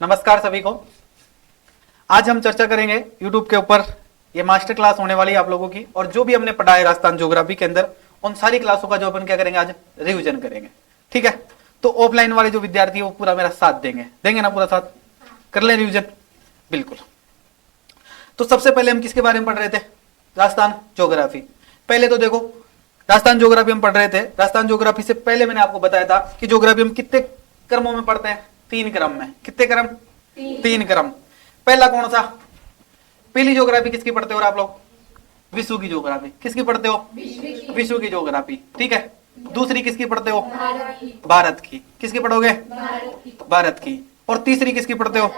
नमस्कार सभी को। आज हम चर्चा करेंगे YouTube के ऊपर ये मास्टर क्लास होने वाली है आप लोगों की, और जो भी हमने पढ़ा है राजस्थान ज्योग्राफी के अंदर उन सारी क्लासों का जो अपन क्या करेंगे आज रिवीजन करेंगे। ठीक है, तो ऑफलाइन वाले जो विद्यार्थी है वो पूरा मेरा साथ देंगे ना, पूरा साथ कर लें रिवीजन। बिल्कुल। तो सबसे पहले हम किसके बारे में पढ़ रहे थे? राजस्थान ज्योग्राफी। पहले तो देखो राजस्थान ज्योग्राफी हम पढ़ रहे थे। राजस्थान ज्योग्राफी से पहले मैंने आपको बताया था कि ज्योग्राफी हम कितने क्रमों में पढ़ते हैं? 3 क्रम में। कितने क्रम? 3 क्रम। पहला कौन सा? पहली ज्योग्राफी किसकी पढ़ते हो आप लोग? विश्व की ज्योग्राफी। किसकी पढ़ते हो? विश्व की ज्योग्राफी। ठीक है। दूसरी किसकी पढ़ते हो? भारत की। किसकी पढ़ोगे? भारत की। और तीसरी किसकी पढ़ते हो?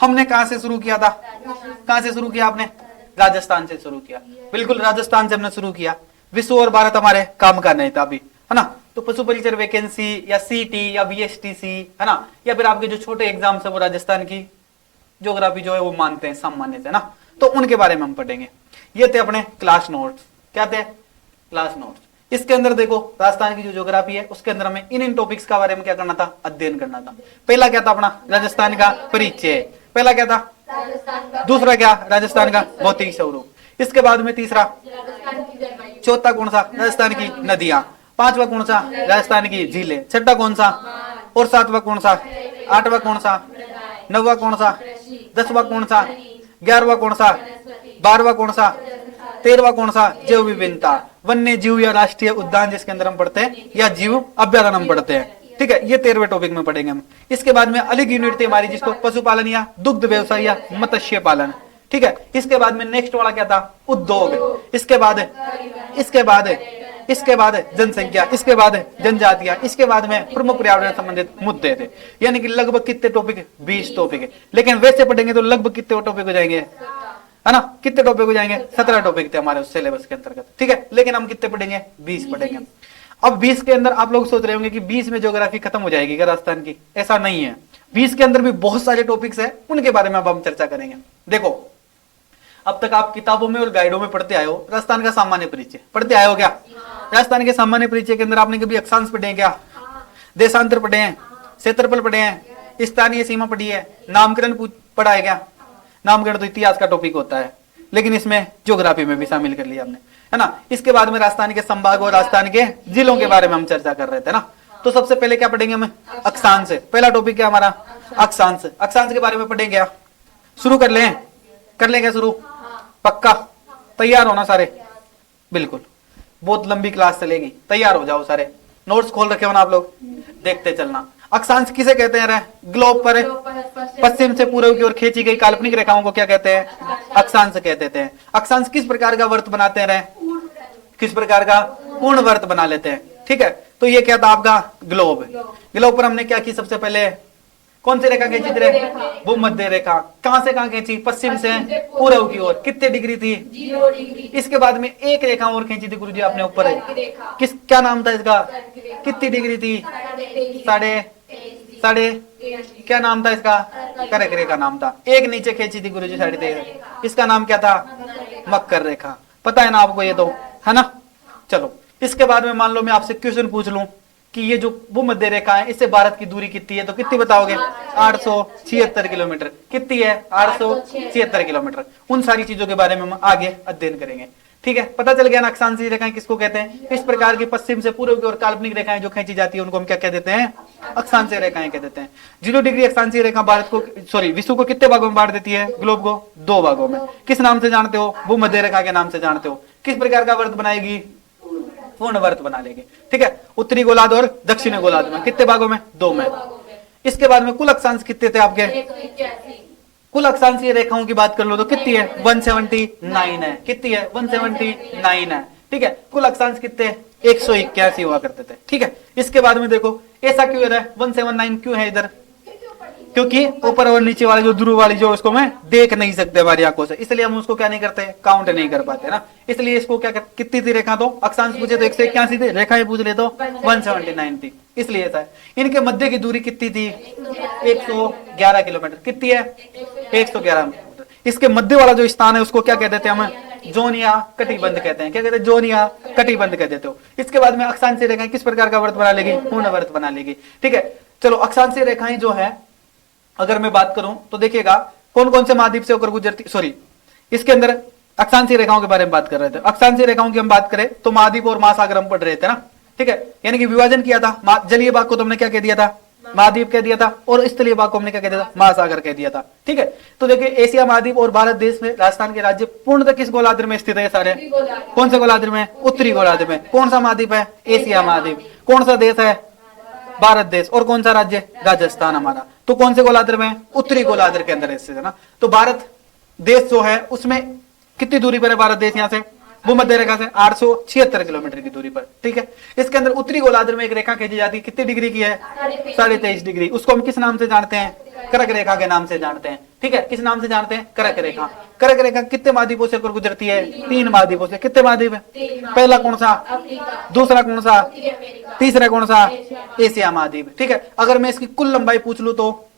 हमने कहां से शुरू किया था? कहां से शुरू किया आपने? राजस्थान से शुरू किया। बिल्कुल, राजस्थान से हमने शुरू किया। विश्व और भारत हमारे काम का नहीं था अभी, है ना। तो पशु परिचर वैकेंसी या सीटी या बीएसटीसी, है ना, या फिर आपके जो छोटे एग्जाम्स है वो राजस्थान की ज्योग्राफी जो है वो मानते हैं सामान्य से ना, तो उनके बारे में हम पढ़ेंगे। ये थे अपने क्लास नोट्स। क्या थे? Class notes. इसके अंदर देखो राजस्थान की जो ज्योग्राफी है उसके अंदर हमें इन टॉपिक्स का बारे में क्या करना था? अध्ययन करना था। पहला क्या था अपना? राजस्थान का परिचय। पहला क्या था? दूसरा क्या? राजस्थान का भौतिक स्वरूप। इसके बाद में तीसरा, चौथा कौन सा? राजस्थान की नदियां। पांचवा कौन सा? राजस्थान की झीलें। छठा कौन सा? और सातवां कौन सा? आठवां कौन सा? नौवां कौन सा? 10वां कौन सा? 11वां कौन सा? 12वां कौन सा? 13वां कौन सा? जैव विभिन्नता, वन्य जीव या राष्ट्रीय उद्यान जिसके अंदर हम पढ़ते हैं, या जीव अभ्यारण्य हम पढ़ते हैं। ठीक है, ये 13वें टॉपिक में पढ़ेंगे हम। इसके बाद में अलग यूनिट थी हमारी जिसको पशुपालन या दुग्ध व्यवसाय या मत्स्य पालन। ठीक है। इसके बाद में नेक्स्ट वाला क्या था? उद्योग। इसके बाद जनसंख्या। इसके बाद जनजातियां। इसके बाद में प्रमुख पर्यावरण संबंधित मुद्दे थे। यानी कि लगभग कितने टॉपिक? 20 टॉपिक है। लेकिन वैसे पढ़ेंगे तो लगभग कितने टॉपिक हो जाएंगे, है ना? कितने टॉपिक हो जाएंगे? 17 टॉपिक थे हमारे उस सिलेबस के अंतर्गत। ठीक है, लेकिन हम कितने पढ़ेंगे? 20 पढ़ेंगे। अब 20 के अंदर आप लोग सोच रहे होंगे कि 20 में ज्योग्राफी खत्म हो जाएगी क्या राजस्थान की? ऐसा नहीं है। 20 के अंदर भी बहुत सारे टॉपिक्स हैं, उनके बारे में अब हम चर्चा करेंगे। देखो, अब तक आप किताबों में और गाइडों में पढ़ते आए हो राजस्थान का सामान्य परिचय। पढ़ते आए हो क्या? राजस्थान के सामान्य परिचय के अंदर आपने कभी अक्षांश पढ़े हैं क्या? देशांतर पढ़े हैं? क्षेत्रफल पढ़े हैं? स्थानीय सीमा पढ़ी है? नामकरण पढ़ा है क्या? नामकरण तो इतिहास का टॉपिक होता है, लेकिन इसमें ज्योग्राफी में भी शामिल कर लिया हमने, है ना। इसके बाद में राजस्थान के संभाग और राजस्थान के जिलों के बारे में हम चर्चा कर रहे थे ना। तो सबसे पहले क्या पढ़ेंगे हम? अक्षांश। पहला टॉपिक क्या हमारा? अक्षांश। अक्षांश के बारे में पढ़ेंगे क्या? शुरू कर लें क्या शुरू? पक्का? तैयार होना सारे? बिल्कुल, बहुत लंबी क्लास चलेगी, तैयार हो जाओ सारे। नोट्स खोल रखे हो ना आप लोग, देखते चलना। अक्षांश किसे कहते हैं? ग्लोब पर पश्चिम से पूर्व की ओर खींची गई काल्पनिक रेखाओं को क्या कहते हैं? अक्षांश कहते हैं। अक्षांश किस प्रकार का वर्त बनाते हैं? किस प्रकार का? पूर्ण वर्त बना लेते हैं। ठीक है, तो ये क्या था आपका? ग्लोब। ग्लोब पर हमने क्या की? सबसे पहले कौन सी रेखा खींची थी? भूमध्य रेखा। कहां से कहां खींची? पश्चिम से पूर्व की ओर। कितने डिग्री थी? 0 डिग्री। इसके बाद में एक रेखा और खींची थी गुरुजी आपने ऊपर है, किस क्या नाम था इसका? कितनी डिग्री थी? साढ़े क्या नाम था इसका? कर्क रेखा नाम था। एक नीचे खींची थी गुरुजी 13.5, इसका नाम क्या था? मकर रेखा। पता है ना आपको ये तो, है ना। चलो, इसके बाद में मान लो मैं आपसे क्वेश्चन पूछ लूं कि ये जो भूमध्य रेखा है इससे भारत की दूरी कितनी है, तो कितनी बताओगे? 876 किलोमीटर। कितनी है? 876 किलोमीटर। उन सारी चीजों के बारे में हम आगे अध्ययन करेंगे। ठीक है, पता चल गया ना अक्षांशीय रेखाएं किसको कहते हैं? इस प्रकार की पश्चिम से पूर्व की ओर काल्पनिक रेखाएं जो खींची जाती है उनको हम क्या कह देते हैं? अक्षांशीय रेखाएं कह देते हैं। 0 डिग्री अक्षांशीय रेखा भारत को, सॉरी, विश्व को कितने भागों में बांट देती है? ग्लोब को 2 भागों में। किस नाम से जानते हो? भूमध्य रेखा के नाम से जानते हो। किस प्रकार का वर्त बनाएगी? पूर्ण वर्त बना लेंगे। ठीक है, उत्तरी गोलार्ध और दक्षिणी गोलार्ध में कितने भागों में? 2 में। इसके बाद में कुल अक्षांश कितने थे आपके? कुल अक्षांशीय रेखाओं की बात कर लो तो कितनी है? 179 है। कितनी है? 179 है। ठीक है, कुल अक्षांश कितने? 181 हुआ करते थे। ठीक है, इसके बाद में देखो ऐसा क्यों है? 179 क्यों है इधर? क्योंकि ऊपर और नीचे वाली जो ध्रुव वाली जो उसको मैं देख नहीं सकते हमारी आंखों से, इसलिए हम उसको क्या नहीं करते? काउंट नहीं कर पाते ना। इसलिए इसको क्या कितनी थी रेखा? तो अक्षांश पूछे तो 181 थी, रेखाएं पूछ ले तो 179 थी, इसलिए ऐसा है। इनके मध्य की दूरी कितनी थी? 111 किलोमीटर। कितनी है? 111 किलोमीटर। इसके मध्य वाला जो स्थान है उसको क्या कह देते हैं हम? जोनिया कटिबंध कहते हैं। क्या कहते हैं? जोनिया कटिबंध कह देते हो। इसके बाद में अक्षांशीय रेखाएं किस प्रकार का व्रत बना लेगी? पूर्ण व्रत बना लेगी। ठीक है, चलो अक्षांशीय रेखाएं जो है अगर मैं बात करूं तो देखिएगा कौन कौन से महाद्वीप से होकर गुजरती, सॉरी इसके अंदर अक्षांशीय रेखाओं के बारे में बात कर रहे थे। अक्षांशीय रेखाओं की हम बात करें तो महाद्वीप और महासागर हम पढ़ रहे थे ना। ठीक है, यानी कि विभाजन किया था। जलीय भाग को तुमने क्या कह दिया था? महाद्वीप कह दिया था, और स्थलीय भाग को हमने क्या कह दिया था? महासागर कह दिया था। ठीक है, तो देखिए एशिया महाद्वीप और भारत देश में राजस्थान के राज्य पूर्णतः किस गोलार्ध में स्थित है? सारे कौन से गोलार्ध में? उत्तरी गोलार्ध में। कौन सा महाद्वीप है? एशिया महाद्वीप। कौन सा देश है? भारत देश। और कौन सा राज्य? राजस्थान हमारा। तो कौन से गोलार्ध में? उत्तरी गोलार्ध के अंदर स्थित है ना। तो भारत देश जो है उसमें कितनी दूरी पर है भारत देश? यहाँ से भूमध्य रेखा से 876 किलोमीटर की दूरी पर। ठीक है, इसके अंदर उत्तरी गोलार्ध में एक रेखा खींची जाती है, कितनी डिग्री की है? 23.5 डिग्री। उसको हम किस नाम से जानते हैं? कर्क रेखा के नाम से जानते हैं। ठीक है, किस नाम से जानते हैं? कर्क रेखा। कर्क रेखा कितने महाद्वीपों से होकर गुजरती है? 3 महाद्वीपों से। कितने महाद्वीप है? पहला कौन सा? दूसरा कौन सा? तीसरा कौन सा? एशिया महाद्वीप। ठीक है, अगर मैं इसकी कुल लंबाई पूछ लूं तो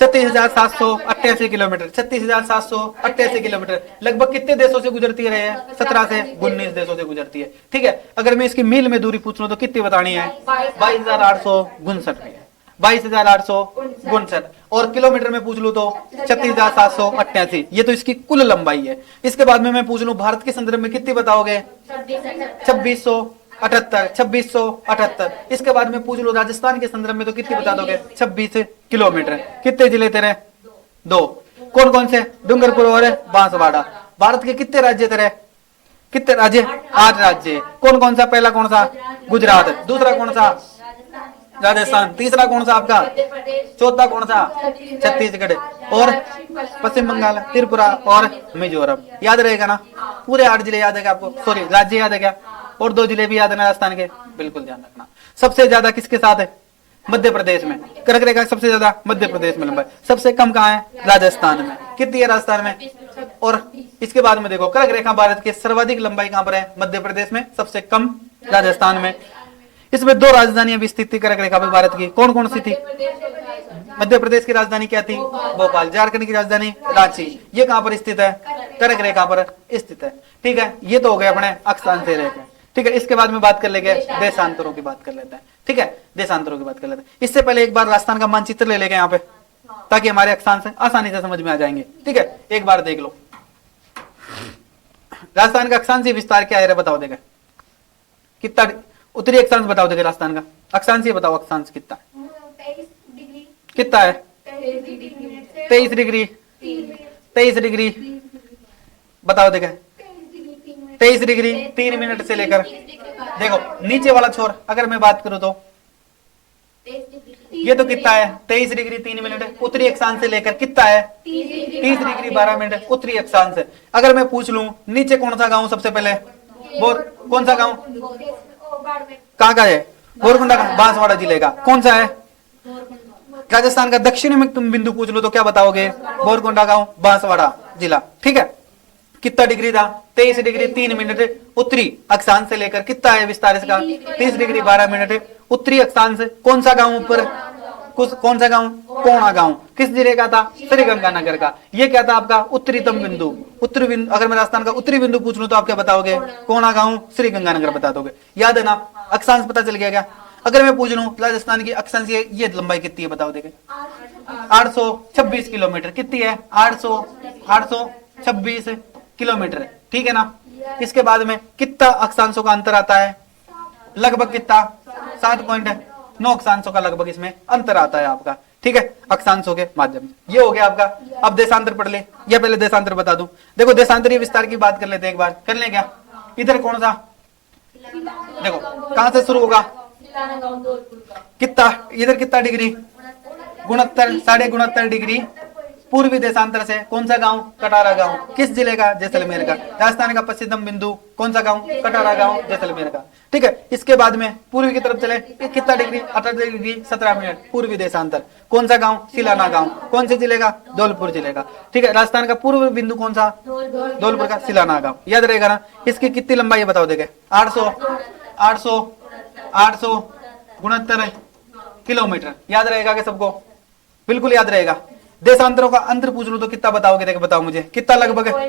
36,788 किलोमीटर। 36,788 किलोमीटर लगभग कितने देशों से गुजरती रहे हैं? 17 से 19 देशों से गुजरती है। ठीक है, अगर मैं इसकी मील में दूरी पूछ लूं तो कितनी बतानी है? 22,859 है। 22,859। और किलोमीटर में पूछ लूं तो 36,788। ये तो इसकी कुल लंबाई है। इसके बाद में मैं पूछ लूं भारत के संदर्भ में कितनी बताओगे? 2678। इसके बाद में पूछ लो राजस्थान के संदर्भ में तो कितनी बता दोगे? 26 किलोमीटर। कितने जिले तेरे? 2। कौन कौन से? डूंगरपुर और बांसवाड़ा। भारत के कितने राज्य तेरे? कितने राज्य? 8 राज्य। कौन कौन सा? पहला कौन सा? गुजरात। दूसरा कौन सा? राजस्थान। तीसरा कौन सा आपका? चौथा कौन सा? छत्तीसगढ़। और पश्चिम बंगाल, त्रिपुरा और मिजोरम। याद रहेगा ना? पूरे 8 जिले याद है क्या आपको? सॉरी, राज्य याद है क्या? और 2 जिले भी याद है राजस्थान के? बिल्कुल ध्यान रखना। सबसे ज्यादा किसके साथ है? मध्य प्रदेश में। कर्क रेखा सबसे ज्यादा मध्य प्रदेश में लंबाई। सबसे कम कहाँ है? राजस्थान में। कितनी है राजस्थान में? और इसके बाद में देखो कर्क रेखा भारत की सर्वाधिक लंबाई कहां पर है? मध्य प्रदेश में। सबसे कम राजस्थान में। इसमें 2 राजधानियां भी स्थित थी कर्क रेखा पर भारत की। कौन कौन सी थी? मध्य प्रदेश की राजधानी क्या थी? भोपाल। झारखंड की राजधानी रांची। ये कहां पर स्थित है? कर्क रेखा पर स्थित है। ठीक है, ये तो हो गए अपने अक्षांशीय रेखा। ठीक है, इसके बाद में बात कर लेंगे देशांतरों की बात कर लेते हैं। ठीक है, देशांतरों की बात कर लेते हैं। इससे पहले एक बार राजस्थान का मानचित्र ले लेंगे यहाँ पे, ताकि हमारे अक्षांश आसानी से समझ में आ जाएंगे। ठीक है, एक बार देख लो राजस्थान का अक्षांशीय विस्तार क्या है? बताओ देगा कितना? उत्तरी अक्षांश बताओ देगा राजस्थान का अक्षांशीय बताओ। अक्षांश कितना है? कितना है? 23 डिग्री। 23 डिग्री बताओ देगा। 23 डिग्री 3 मिनट से लेकर, देखो नीचे वाला छोर अगर मैं बात करूं तो ये तो कितना है? 23 डिग्री 3 मिनट। उत्तरी अक्षांश से लेकर कितना है? 30 डिग्री 12 मिनट उत्तरी अक्षांश से। अगर मैं पूछ लूं नीचे कौन सा गांव सबसे पहले? कौन सा गांव? कहाँ का है? गोरकुंडा का, बांसवाड़ा जिले का। कौन सा है? राजस्थान का दक्षिण में तुम बिंदु पूछ लो तो क्या बताओगे? गोरकुंडा गांव, बांसवाड़ा जिला। ठीक है, कितना डिग्री था? 23 डिग्री 3 मिनट उत्तरी अक्षांश से लेकर कितना है विस्तार इसका? 30 डिग्री 12 मिनट उत्तरी अक्षांश। कौन सा गांव ऊपर? कौन सा गांव? कोणा गांव। किस जिले का था? श्रीगंगानगर का। ये क्या था आपका? उत्तरीतम बिंदु। उत्तरी बिंदु। अगर मैं राजस्थान का उत्तरी बिंदु पूछ लूं तो आप क्या बताओगे? कोणा गांव, श्रीगंगानगर बता दोगे। याद है ना? अक्षांश पता चल गया क्या? अगर मैं पूछ लूं राजस्थान की अक्षांशीय ये लंबाई कितनी है बताओ देखे? 826 किलोमीटर। कितनी है? 826 किलोमीटर। ठीक है ना? इसके बाद में कितना अक्षांशों का अंतर आता है? लगभग कितना? 7.9 अक्षांशों का लगभग इसमें अंतर आता है आपका। ठीक है, अक्षांशों के माध्यम से। ये हो गया आपका। अब देशांतर पढ़ ले, या पहले देशांतर बता दूं। देखो देशांतरीय विस्तार की बात कर लेते हैं एक बार। कर ले क्या? इधर कौन सा? देखो कहां से शुरू होगा? कितना? इधर कितना डिग्री? 69, 69.5 डिग्री पूर्वी देशांतर से। कौन सा गांव? कटारा गांव। किस जिले का? जैसलमेर का। राजस्थान का पश्चिमतम बिंदु कौन सा गांव? कटारा गांव, जैसलमेर का। ठीक है, इसके बाद में पूर्वी की तरफ चले, कितना डिग्री? 18 डिग्री 17 मिनट पूर्वी देशांतर। कौन सा गांव? सिलाना गांव। कौन से जिले का? धौलपुर जिले का। ठीक है, राजस्थान का पूर्व बिंदु कौन सा? धौलपुर का सिलाना गांव। याद रहेगा ना? इसकी कितनी लंबाई है बताओ देखे? 869 किलोमीटर। याद रहेगा कि सबको? बिल्कुल याद रहेगा। देशांतरों का अंतर पूछ लूं तो कितना बताओगे? देख बताओ मुझे कितना लगभग है?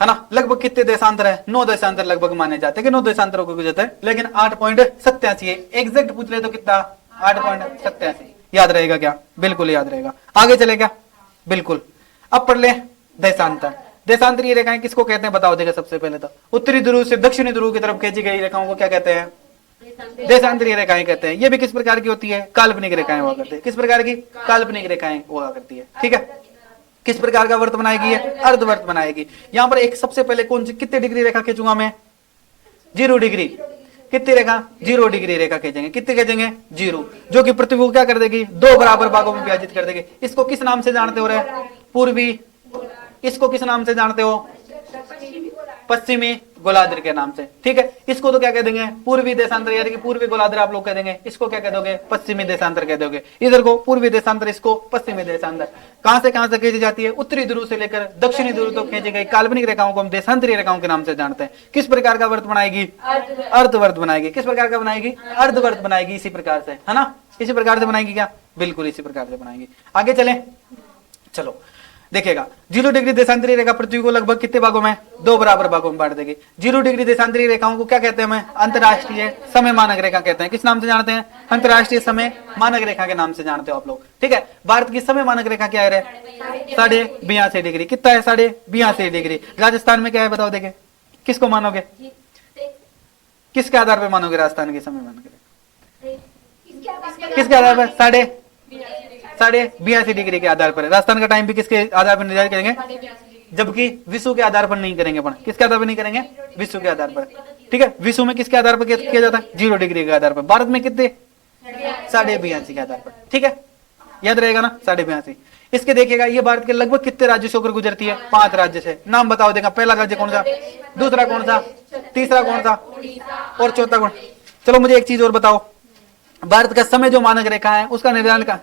है ना। लगभग कितने देशांतर है, 9 देशांतर लगभग माने जाते हैं कि 9 देशांतरों को गुजरते हैं, लेकिन 8.87 है। एग्जैक्ट पूछ ले तो कितना, 8.87। याद रहेगा क्या, बिल्कुल याद रहेगा। आगे चले क्या, बिल्कुल। अब पढ़ ले देशांतर। देशांतरीय रेखाएं किसको कहते हैं बताओ देगा। सबसे पहले तो उत्तरी ध्रुव से दक्षिणी ध्रुव की तरफ खींची गई रेखाओं को क्या कहते हैं, देशांतरीय रेखाएं कहते हैं। ये भी किस प्रकार की होती है, काल्पनिक रेखाएं हुआ करती है। किस प्रकार की, काल्पनिक रेखाएं हुआ करती है, ठीक है। किस प्रकार का वर्त बनाएगी, अर्धवर्त बनाएगी। यहां पर एक सबसे पहले कौन सी कितने डिग्री रेखा खींचूंगा मैं, 0 डिग्री। कितनी रेखा, 0 डिग्री रेखा खींचेंगे। कितने खींचेंगे, 0, जो कि पृथ्वी को क्या कर देगी, 2 बराबर भागों में विभाजित कर देगी। इसको किस नाम से जानते हो रे, पूर्वी। इसको किस नाम से जानते हो, पश्चिमी गोलार्ध के नाम से, ठीक है। इसको तो क्या कह देंगे, पूर्वी देशांतर, यानी कि पूर्वी गोलार्ध आप लोग कह देंगे। इसको क्या कह दोगे, पश्चिमी देशांतर कह दोगे। इधर को पूर्वी देशांतर, इसको पश्चिमी देशांतर। कहां से खींची जाती है, उत्तरी ध्रुव से लेकर दक्षिणी ध्रुव तक खींची गई काल्पनिक रेखाओं को हम देशांतरीय रेखाओं के नाम से जानते हैं। किस प्रकार का वर्त बनाएगी, अर्धवर्त बनाएगी। किस प्रकार का बनाएगी, अर्धवर्त बनाएगी। इसी प्रकार से, है ना, इसी प्रकार से बनाएगी क्या, बिल्कुल इसी प्रकार से बनाएगी। आगे चले, चलो देखिएगा। 0 डिग्री देशांतरीय रेखा पृथ्वी को लगभग कितने भागों में, 2 बराबर भागों में बांट देगी। 0 डिग्री देशांतरीय रेखाओं को क्या कहते हैं, हमें अंतरराष्ट्रीय समय मानक रेखा कहते हैं। किस नाम से जानते हैं, अंतरराष्ट्रीय समय मानक रेखा के नाम से जानते हो आप लोग, ठीक है। भारत की समय मानक रेखा क्या है, 82.5 डिग्री। कितना है, 82.5 डिग्री। राजस्थान में क्या है बताओ देखे, किसको मानोगे, किसके आधार पर मानोगे राजस्थान की समय मानक रेखा, किसके आधार पर, 82.5 डिग्री के आधार पर। राजस्थान का टाइम भी किसके आधार पर निर्धारित करेंगे, जबकि विश्व के आधार पर नहीं करेंगे। अपन किसके आधार पर नहीं करेंगे, विश्व के आधार पर, ठीक है। विश्व में किसके आधार पर किया जाता है, 0 डिग्री के आधार पर। भारत में कितने, 82.5 के आधार पर, ठीक है। याद रहेगा ना, 82.5। इसके देखिएगा, ये भारत के लगभग कितने राज्यों से होकर गुजरती है, 5 राज्य से। नाम बताओ देगा, पहला राज्य कौन सा, दूसरा कौन सा, तीसरा कौन सा, और चौथा कौन। चलो मुझे एक चीज और बताओ, भारत का समय जो मानक रेखा है उसका निर्धारण का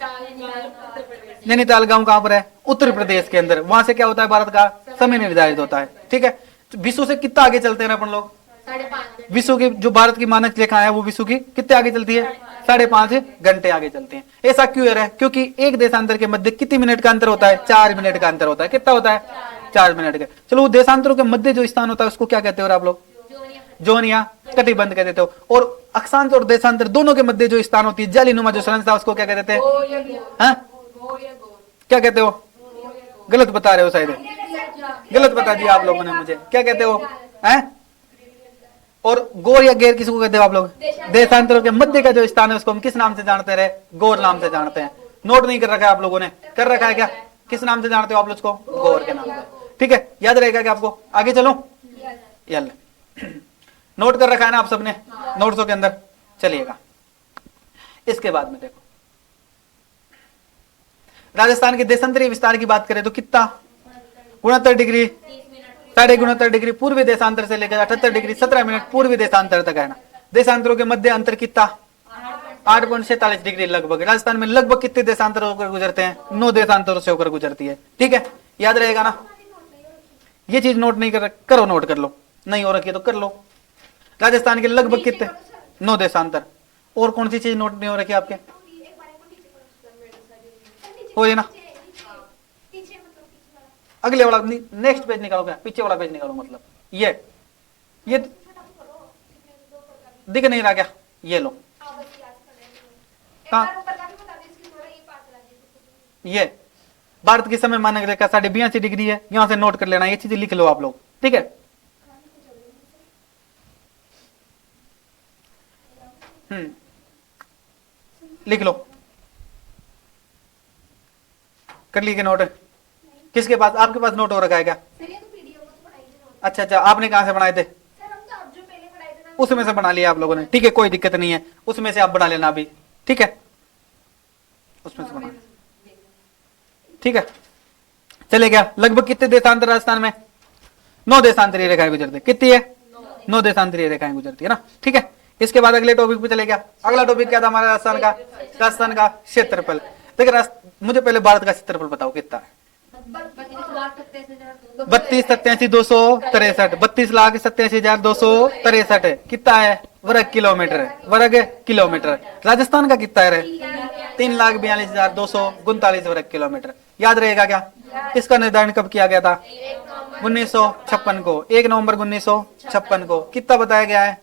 नैनीताल गांव कहां पर है, उत्तर प्रदेश के अंदर। वहां से क्या होता है, भारत का समय निर्धारित होता है, ठीक है। विश्व से कितना आगे चलते हैं अपन लोग, 5.5 की जो भारत की मानक रेखा है वो विश्व की कितने आगे चलती है, 5.5 घंटे आगे चलते हैं। ऐसा क्यों है, क्योंकि एक देशांतर के मध्य कितने मिनट का अंतर होता है, 4 मिनट का अंतर होता है। कितना होता है, 4 मिनट का। चलो देशांतरों के मध्य जो स्थान होता है उसको क्या कहते हो आप लोग, जोन या कटिबंध कह देते हो। और अक्षांश और देशांतर दोनों के मध्य जो स्थान होती है, जालीनुमा जो संरचना, उसको क्या कहते हैं, क्या कहते हो, गलत बता रहे हो शायद, गलत बता दिया आप लोगों ने मुझे। क्या कहते हो, हैं? और गौर या गैर किसको कहते हो आप लोग, देशांतरों के मध्य का जो स्थान है उसको हम किस नाम से जानते रहे, गौर नाम से जानते हैं। नोट नहीं कर रखा है आप लोगों ने, कर रखा है क्या, किस नाम से जानते हो आप लोग उसको, गौर के नाम से, ठीक है। याद रहेगा क्या आपको, आगे चलो, नोट कर रखा है ना आप सबने नोट्सों के अंदर, चलिएगा। इसके बाद में देखो, राजस्थान के देशांतरीय विस्तार की बात करें तो कितना, 69 डिग्री, 69.5 डिग्री पूर्वी देशांतर से लेकर 78 डिग्री 17 मिनट पूर्वी देशांतर तक है ना। देशांतरों के मध्य अंतर कितना, 8.46 डिग्री लगभग। राजस्थान में लगभग कितने देशांतर होकर गुजरते हैं, 9 देशांतरों से होकर गुजरती है, ठीक है। याद रहेगा ना, ये चीज नोट नहीं कर, करो, नोट कर लो, नहीं हो रखी है तो कर लो। राजस्थान के लगभग कितने, 9 देशांतर। और कौन सी चीज नोट नहीं हो रखी आपके, हो रही ना, अगले वाला नेक्स्ट पेज निकालो, क्या पीछे वाला पेज निकालो, मतलब ये दिख नहीं रहा क्या, ये लो, ये भारत की समय मानक रेखा 82.5 डिग्री है, यहां से नोट कर लेना, ये चीजें लिख लो आप लोग, ठीक है। लिख लो, कर लिए नोट, किसके पास, आपके पास नोट हो रखा है क्या, अच्छा अच्छा, आपने कहां से बनाए थे, उसमें से बना लिया आप लोगों ने, ठीक है, कोई दिक्कत नहीं है, उसमें से आप बना लेना अभी, ठीक है, उसमें से बना, ठीक है। चले गया, लगभग कितने देशांतर राजस्थान में, 9 देशांतरीय रेखाएं गुजरती, कितनी है, 9 देशांतरीय रेखाएं गुजरती है ना, ठीक है। इसके बाद अगले टॉपिक पे चले गया। अगला टॉपिक क्या था हमारा, राजस्थान का क्षेत्रफल। देखिए मुझे पहले भारत का क्षेत्रफल बताओ कितना है, 32,87,263, 32,87,263 कितना है, वर्ग किलोमीटर, वर्ग किलोमीटर। राजस्थान का कितना है, 3,42,239 वर्ग किलोमीटर। याद रहेगा क्या, इसका निर्धारण कब किया गया था? 1956 को, 1 नवंबर 1956 को। कितना बताया गया है?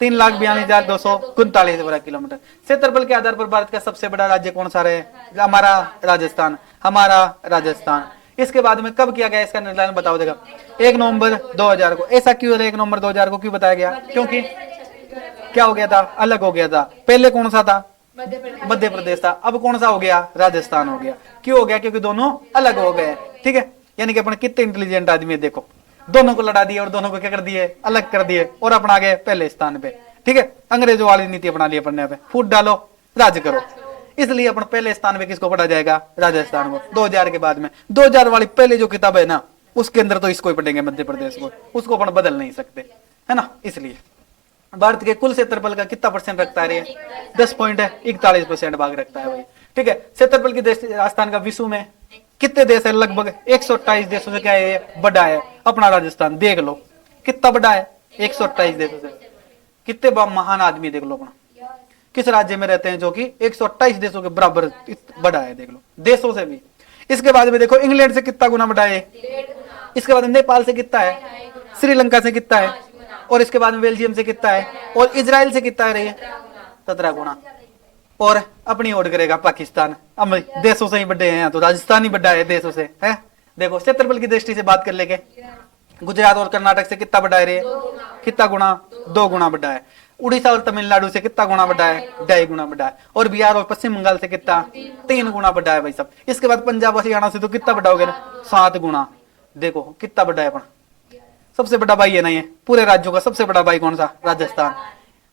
3,42,239 वर्ग किलोमीटर। क्षेत्रफल के आधार पर भारत का सबसे बड़ा राज्य कौन सा रहे? हमारा राजस्थान, हमारा राजस्थान। इसके बाद में कब किया गया इसका निर्धारण बताओ देखा? 1 नवंबर 2000 को। ऐसा क्यों है 1 नवंबर 2000 को क्यों बताया गया? क्योंकि क्या हो गया था? अलग हो गया था। पहले कौन सा था? मध्य प्रदेश था। अब कौन सा हो गया? राजस्थान हो गया। क्यों हो गया? क्योंकि दोनों अलग हो गए। ठीक है, यानी कि अपन कितने इंटेलिजेंट आदमी है देखो, दोनों को लड़ा दिए और दोनों को क्या कर दिए? अलग कर दिए और अपना गए पहले स्थान पे। ठीक है, अंग्रेजों वाली नीति अपना ली अपन ने पे, फूट डालो राज करो। इसलिए अपन पहले स्थान पे किसको पढ़ा जाएगा? राजस्थान को। 2000 के बाद में 2000 वाली पहले जो किताब है ना, उसके अंदर तो इसको ही पढ़ेंगे मध्य प्रदेश को, उसको अपन बदल नहीं सकते, है ना। इसलिए भारत के कुल क्षेत्रफल का कितना परसेंट रखता है? 10.41% भाग रखता है भाई। ठीक है, क्षेत्रफल की दृष्टि राजस्थान का विश्व में कितने देश है? लगभग 128 देशों से क्या है? बड़ा है अपना राजस्थान। देख लो कितना बड़ा है, 128 देशों से। कितने महान आदमी देख लो अपना, किस राज्य में रहते हैं जो कि 128 देशों के बराबर बड़ा है, देख लो, देशों से भी। इसके बाद में देखो इंग्लैंड से कितना गुना बड़ा है। इसके बाद नेपाल से कितना है, श्रीलंका से कितना है, और इसके बाद में बेल्जियम से कितना है, और इजराइल से कितना है रही है? 17 गुना। और अपनी ओर करेगा पाकिस्तान। अब देशों से ही बड़े हैं, तो राजस्थान ही बड़ा है देशों से, है। देखो क्षेत्रफल की दृष्टि से बात कर लेके गुजरात और कर्नाटक से कितना बड़ा है रे? कितना गुना? 2 गुना बड़ा है। उड़ीसा और तमिलनाडु से कितना गुना बड़ा है? 2.5 गुना बड़ा है। और बिहार और पश्चिम बंगाल से कितना? 3 गुना बड़ा है भाई सब। इसके बाद पंजाब हरियाणा से तो कितना बड़ा हो गया? 7 गुना। देखो कितना बड़ा है अपना, सबसे बड़ा भाई है ना ये पूरे राज्यों का सबसे बड़ा भाई कौन सा? राजस्थान।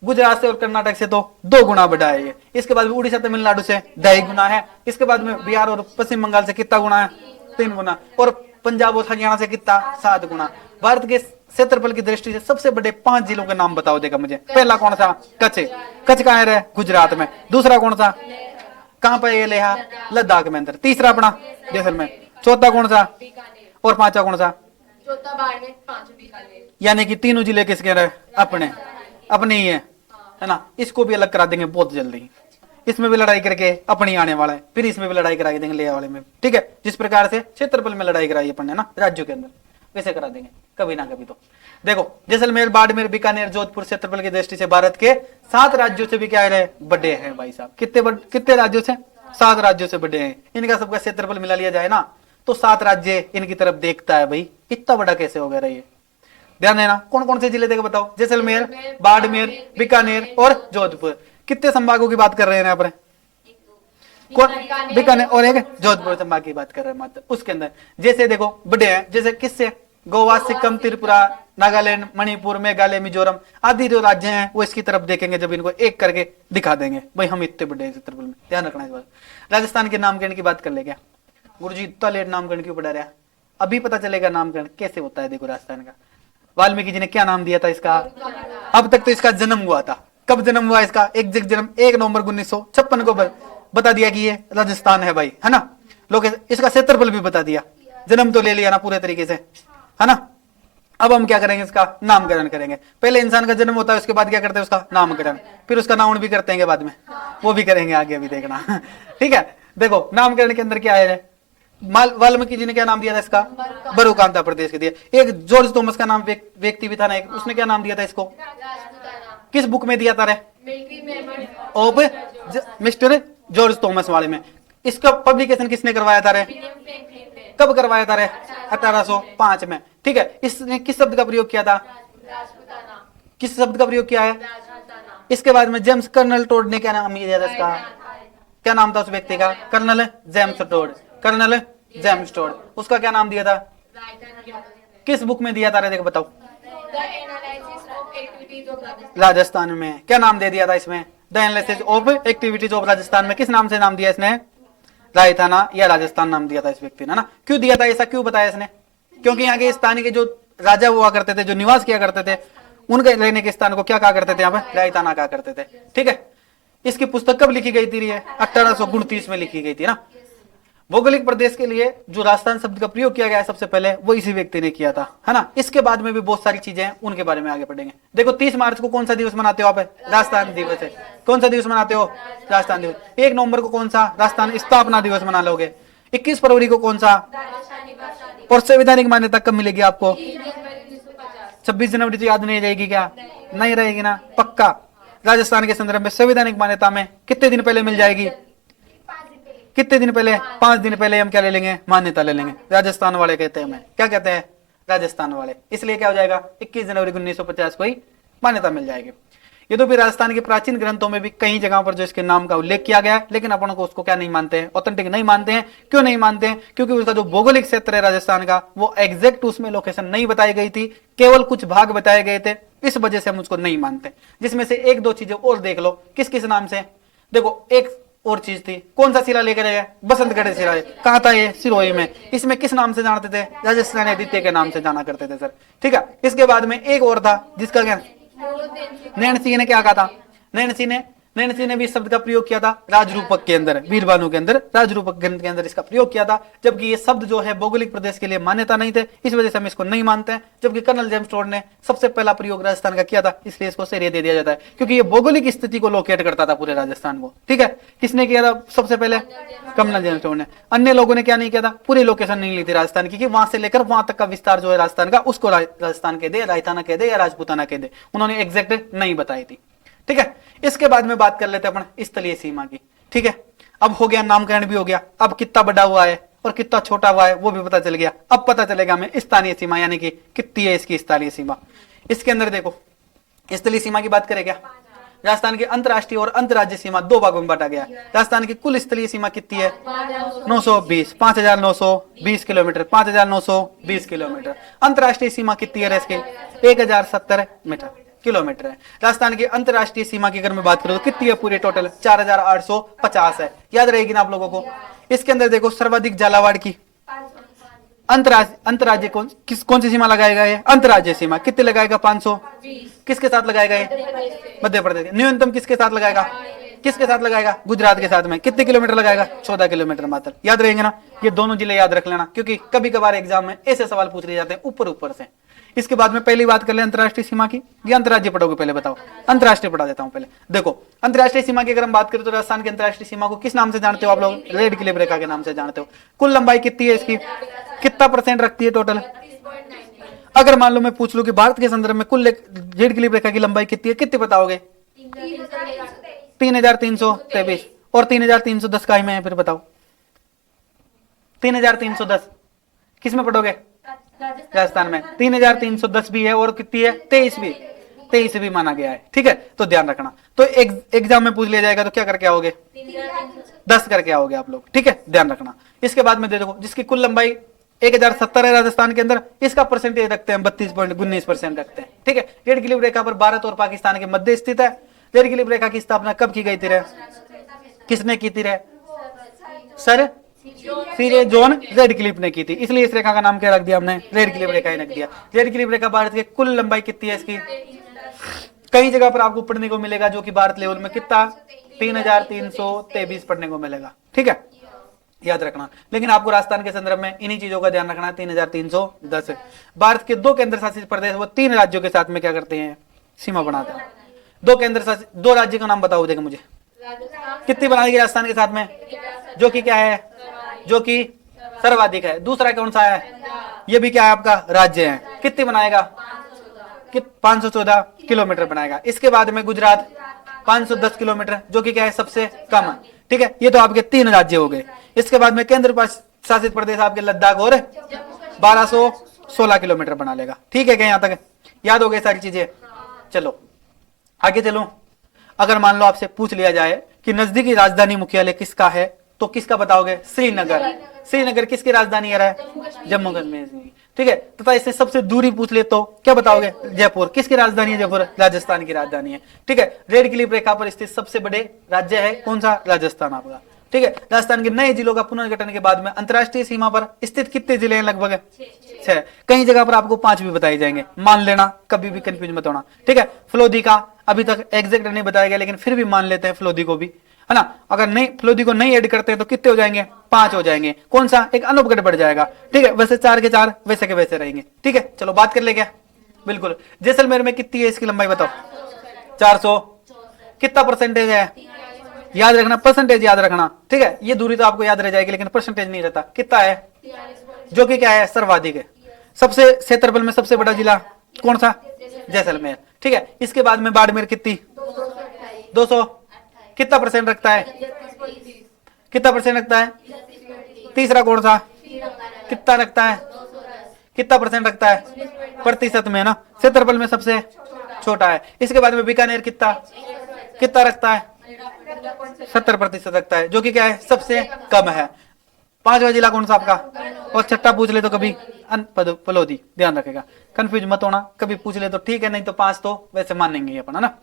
गुजरात से और कर्नाटक से तो 2 गुना बड़ा है ये। इसके बाद उड़ीसा तमिलनाडु से 2.5 गुना है। इसके बाद में बिहार और पश्चिम बंगाल से कितना गुना है? 3 गुना। और पंजाब और हरियाणा से कितना? 7 गुना। भारत के क्षेत्रफल की दृष्टि से सबसे बड़े 5 जिलों के नाम बताओ देगा मुझे। पहला कौन सा? कच्छ। कच्छ कहाँ है? गुजरात में। दूसरा कौन सा? कहाँ पे? ये लेहा, लद्दाख में अंदर। तीसरा अपना जैसलमेर। चौथा कौन सा? और पांचवा कौन सा? यानी कि तीनों जिले किसके रहे? अपने अपने ही है ना। इसको भी अलग करा देंगे बहुत जल्दी। इसमें भी लड़ाई करके अपनी आने वाला है, फिर इसमें भी लड़ाई करा देंगे ले वाले में। ठीक है, जिस प्रकार से क्षेत्रफल में लड़ाई कराई अपन ने ना राज्यों के अंदर, वैसे करा देंगे कभी ना कभी। तो देखो जैसलमेर, बाड़मेर, बीकानेर, जोधपुर क्षेत्रफल की दृष्टि से भारत के 7 राज्यों से भी क्या है? बड़े हैं भाई साहब। कितने राज्यों से? 7 राज्यों से बड़े हैं। इनका सबका क्षेत्रफल मिला लिया जाए ना तो 7 राज्य इनकी तरफ देखता है भाई। इतना बड़ा कैसे हो गया ये? ध्यान देना। कौन कौन से जिले देखे बताओ? जैसलमेर, बाड़मेर, बीकानेर और जोधपुर। कितने संभागों की बात कर रहे हैं यहाँ पर? कौन? बीकानेर और एक जोधपुर संभाग की बात कर रहे हैं मात्र। उसके अंदर जैसे देखो बड़े हैं, जैसे किससे? गोवा, सिक्किम, त्रिपुरा, नागालैंड, मणिपुर, मेघालय, मिजोरम आदि जो राज्य हैं वो इसकी तरफ देखेंगे जब इनको एक करके दिखा देंगे भाई हम इतने बड़े हैं क्षेत्रफल में। ध्यान रखना इस बात। राजस्थान के नामकरण की बात कर ले क्या? गुरुजी इतना लेट नामकरण क्यों पढ़ा रहा? अभी पता चलेगा नामकरण कैसे होता है। देखो राजस्थान का वाल्मीकि जी ने क्या नाम दिया था इसका? अब तक तो इसका जन्म हुआ था। कब जन्म हुआ इसका? एग्जैक्ट जन्म 1 नवंबर 1956 को बता दिया कि ये राजस्थान है भाई, है ना। लोग इसका क्षेत्रफल भी बता दिया, जन्म तो ले लिया ना पूरे तरीके से, है ना। अब हम क्या करेंगे? इसका नामकरण करेंगे। पहले इंसान का जन्म होता है, उसके बाद क्या करते हैं? उसका नामकरण, फिर उसका नाउन भी करते हैं बाद में, वो भी करेंगे आगे, अभी देखना। ठीक है, देखो नामकरण के अंदर क्या है? वाल्मीकि जी ने क्या नाम दिया था इसका? बरूकांता प्रदेश के दिया। एक जॉर्ज थॉमस का नाम व्यक्ति भी था ना एक, उसने क्या नाम दिया था इसको? किस बुक में दिया था रे? ऑफ मिस्टर जॉर्ज थॉमस वाले में। इसका पब्लिकेशन किसने करवाया था रे? कब करवाया था रे? 1805 में। ठीक है, इसने किस शब्द का प्रयोग किया था? किस शब्द का प्रयोग किया है? इसके बाद में जेम्स कर्नल टोड ने क्या नाम दिया था इसका? क्या नाम था उस व्यक्ति का? Colonel James Tod. Colonel James Tod, उसका क्या नाम दिया था? किस बुक में दिया था रे? देखो बताओ। राजस्थान में। क्या नाम दे दिया था इसमें? The analysis of activities of Rajasthan में किस नाम से नाम दिया इसने? राजस्थाना या राजस्थान नाम दिया था इस व्यक्ति ने ना। क्यों दिया था ऐसा, क्यों बताया इसने? क्योंकि यहाँ के स्थानीय के जो राजा हुआ करते थे, जो निवास किया करते थे, उनके रहने के स्थान को क्या कहा करते थे? यहाँ पे राजस्थाना कहा करते थे। ठीक है, इसकी पुस्तक कब लिखी गई थी? 1829 में लिखी गई थी ना। भौगोलिक प्रदेश के लिए जो राजस्थान शब्द का प्रयोग किया गया है सबसे पहले, वो इसी व्यक्ति ने किया था, है ना। इसके बाद में भी बहुत सारी चीजें हैं, उनके बारे में आगे पढ़ेंगे। देखो 30 मार्च को कौन सा दिवस मनाते हो आप? राजस्थान दिवस है। कौन सा दिवस मनाते हो? राजस्थान दिवस। 1 नवंबर को कौन सा? राजस्थान स्थापना दिवस मना लोगे। 21 फरवरी को कौन सा, और संवैधानिक मान्यता कब मिलेगी आपको, 26 जनवरी तो याद नहीं रहेगी क्या, नहीं रहेगी ना, पक्का। राजस्थान के संदर्भ में संवैधानिक मान्यता में कितने दिन पहले मिल जाएगी, कितने दिन पहले, 5 दिन पहले हम क्या ले लेंगे, मान्यता ले लेंगे। राजस्थान वाले कहते हैं, हमें क्या कहते हैं, राजस्थान वाले। इसलिए क्या हो जाएगा, 21 जनवरी 1950 को ही मान्यता मिल जाएगी। ये तो भी राजस्थान के प्राचीन ग्रंथों में भी कई जगहों पर जो इसके नाम का उल्लेख किया गया है, लेकिन अपन को उसको क्या नहीं मानते हैं, ऑथेंटिक नहीं मानते हैं। क्यों नहीं मानते हैं, क्योंकि उसका जो भौगोलिक क्षेत्र है राजस्थान का, वो एग्जैक्ट उसमें लोकेशन नहीं बताई गई थी, केवल कुछ भाग बताए गए थे, इस वजह से हम उसको नहीं मानते। जिसमें से एक दो चीजें और देख लो, किस किस नाम से। देखो एक और चीज थी, कौन सा शिला लेकर आया, बसंतगढ़ शिला, कहां था ये, सिरोही में। इसमें किस नाम से जानते थे, राजस्थान द्वितीय के नाम से जाना करते थे सर, ठीक है। इसके बाद में एक और था जिसका क्या, नैन सिंह ने क्या कहा था, नैन सिंह ने भी इस शब्द का प्रयोग किया था राजरूपक के अंदर, वीरबानु के अंदर, राजरूपक ग्रंथ के अंदर इसका प्रयोग किया था। जबकि ये शब्द जो है भौगोलिक प्रदेश के लिए मान्यता नहीं थे, इस वजह से हम इसको नहीं मानते हैं। जबकि कर्नल जेम्स टोड ने सबसे पहला प्रयोग राजस्थान का किया था, इसलिए इसको श्रेय दे दिया जाता है, क्योंकि ये भौगोलिक स्थिति को लोकेट करता था पूरे राजस्थान को, ठीक है। किसने किया था सबसे पहले, कर्नल जेम्स टोड ने। अन्य लोगों ने क्या नहीं किया था, पूरी लोकेशन नहीं ली थी राजस्थान की, कि वहां से लेकर वहां तक का विस्तार जो है राजस्थान का, उसको राजस्थान कह दे, राजस्थाना कह दे या राजपूताना कह दे, उन्होंने एग्जैक्ट नहीं बताई थी, ठीक है। इसके बाद में बात कर लेते हैं अपन स्थलीय सीमा की, ठीक है। अब हो गया, नामकरण भी हो गया, अब कितना बड़ा हुआ है और कितना छोटा हुआ है वो भी पता चल गया। अब पता चलेगा हमें स्थानीय सीमा, यानी कि कितनी है इसकी स्थानीय सीमा। इसके अंदर देखो, स्थलीय सीमा की बात करें क्या, राजस्थान की अंतरराष्ट्रीय और अंतरराज्यीय सीमा दो भागों में बांटा गया है। राजस्थान की कुल स्थलीय सीमा कितनी है, 920, 5920 किलोमीटर, 5920 किलोमीटर। अंतरराष्ट्रीय सीमा कितनी है इसकी, 1070 किलोमीटर है। राजस्थान की अंतरराष्ट्रीय सीमा की अगर मैं बात करूं तो कितनी है पूरी टोटल, 4850 है, याद रहेगी ना आप लोगों को। इसके अंदर देखो सर्वाधिक झालावाड़ की अंतरराज्य कौन सी सीमा लगाएगा, ये अंतरराज्य सीमा कितने लगाएगा, 500, किसके साथ लगाएगा ये, मध्य प्रदेश। न्यूनतम किसके साथ लगाएगा, किसके साथ लगाएगा, गुजरात के साथ में। कितने किलोमीटर लगाएगा, 14 किलोमीटर मात्र, याद रहेंगे ना। ये दोनों जिले याद रख लेना, क्योंकि कभी कभार एग्जाम में ऐसे सवाल पूछ लिए जाते हैं ऊपर ऊपर से। इसके बाद में पहली बात कर ले अंतरराष्ट्रीय सीमा की, ये अंतरराज्य पढ़ोगे पहले, बताओ अंतरराष्ट्रीय पढ़ा देता हूं पहले। देखो अंतरराष्ट्रीय सीमा की अगर हम बात करें तो राजस्थान की अंतरराष्ट्रीय सीमा को किस नाम से जानते हो आप लोग, रेड क्लिफ रेखा के नाम से जानते हो। कुल लंबाई कितनी है इसकी, कितना परसेंट रखती है टोटल। अगर मान लो मैं पूछ लूं कि भारत के संदर्भ में कुल रेड क्लिफ रेखा की लंबाई कितनी है, कितने बताओगे, 3323 और 3310 का ही में है, फिर बताओ 3310 किस में पढ़ोगे, राजस्थान में। 3310 भी है और कितनी है, 23 भी माना गया है, ठीक है। तो ध्यान रखना, तो एग्जाम में पूछ लिया जाएगा तो क्या करके आओगे, 10 करके आओगे आप लोग, ठीक है, ध्यान रखना। इसके बाद में देखो जिसकी कुल लंबाई 1070 है राजस्थान के अंदर, इसका परसेंटेज रखते हैं 32.19% रखते हैं, ठीक है। रेड क्लिफ रेखा पर भारत और पाकिस्तान के मध्य स्थित है। रेड क्लिफ रेखा की स्थापना कब की गई थी रे, किसने की थी रे, सर सीरे जॉन रेड क्लिफ ने की थी, इसलिए इस रेखा का नाम क्या रख दिया हमने, रेड क्लिफ रेखा ही रख दिया। रेड क्लिफ रेखा भारत की कुल लंबाई कितनी है इसकी, कई जगह पर आपको पढ़ने को मिलेगा जो कि भारत लेवल में कितना 3323 पढ़ने को मिलेगा, ठीक है, याद रखना। लेकिन आपको राजस्थान के संदर्भ में इन्हीं चीजों का ध्यान रखना है, 3310। भारत के 2 केंद्र शासित प्रदेश वो 3 राज्यों के साथ में क्या करते हैं, सीमा बनाते हैं। 2 राज्य का नाम बताओ देगा मुझे, कितनी बनाएगी राजस्थान के साथ में, जो कि क्या है, जो कि सर्वाधिक है। दूसरा कौन सा है, ये भी क्या है आपका राज्य है, कितनी बनाएगा, 514 किलोमीटर बनाएगा। इसके बाद में गुजरात 510 किलोमीटर, जो कि क्या है सबसे कम है, ठीक है। ये तो आपके 3 राज्य हो गए। इसके बाद में केंद्र शासित प्रदेश आपके लद्दाख और 1216 किलोमीटर बना लेगा, ठीक है। क्या यहाँ तक याद हो गई सारी चीजें। चलो आगे चलो, अगर मान लो आपसे पूछ लिया जाए कि नजदीकी राजधानी मुख्यालय किसका है, तो किसका बताओगे, श्रीनगर। श्रीनगर किसकी राजधानी है, जम्मू कश्मीर, ठीक है। तथा इससे सबसे दूरी पूछ ले तो क्या बताओगे, जयपुर। किसकी राजधानी है, जयपुर राजस्थान की राजधानी है, ठीक है। रेड क्लिफ रेखा पर स्थित सबसे बड़े राज्य है कौन सा, राजस्थान आपका, ठीक है। राजस्थान के नए जिलों का पुनर्गठन के बाद में अंतरराष्ट्रीय सीमा पर स्थित कितने जिले हैं, लगभग 6। कई जगह पर आपको 5 भी बताए जाएंगे, मान लेना, कभी भी कंफ्यूज मत होना, ठीक है। फ्लोदी का अभी तक एग्जैक्ट नहीं बताया गया, लेकिन फिर भी मान लेते हैं फ्लोदी को भी, है ना। अगर नहीं फ्लोदी को नहीं ऐड करते हैं तो कितने हो जाएंगे, 5 हो जाएंगे। कौन सा, एक अनूपगढ़ बढ़ जाएगा, ठीक है। वैसे 4 के 4 वैसे के वैसे रहेंगे, ठीक है। चलो बात कर ले क्या, बिल्कुल। जैसलमेर में कितनी है इसकी लंबाई बताओ, 400, कितना परसेंटेज है, याद रखना, परसेंटेज याद रखना, ठीक है। ये दूरी तो आपको याद रह जाएगी, लेकिन परसेंटेज नहीं रहता। कितना है, जो कि क्या है, सर्वाधिक है। सबसे क्षेत्रफल में सबसे बड़ा जिला कौन सा, जैसलमेर, ठीक है। इसके बाद में बाड़मेर कितनी, 200, कितना परसेंट रखता है, कितना परसेंट रखता है। तीसरा कौन सा, कितना रखता है, कितना परसेंट रखता है, प्रतिशत में ना, क्षेत्रफल में सबसे छोटा है। इसके बाद में बीकानेर कितना, कितना रखता है, 70% रखता है, जो कि क्या है, सबसे कम है। पांचवा जिला कौन सा आपका, और छठा पूछ ले तो कभी पलोदी, ध्यान रखेगा, कंफ्यूज मत होना, कभी पूछ ले तो ठीक है, नहीं तो 5 तो वैसे मानेंगे अपन, है ना,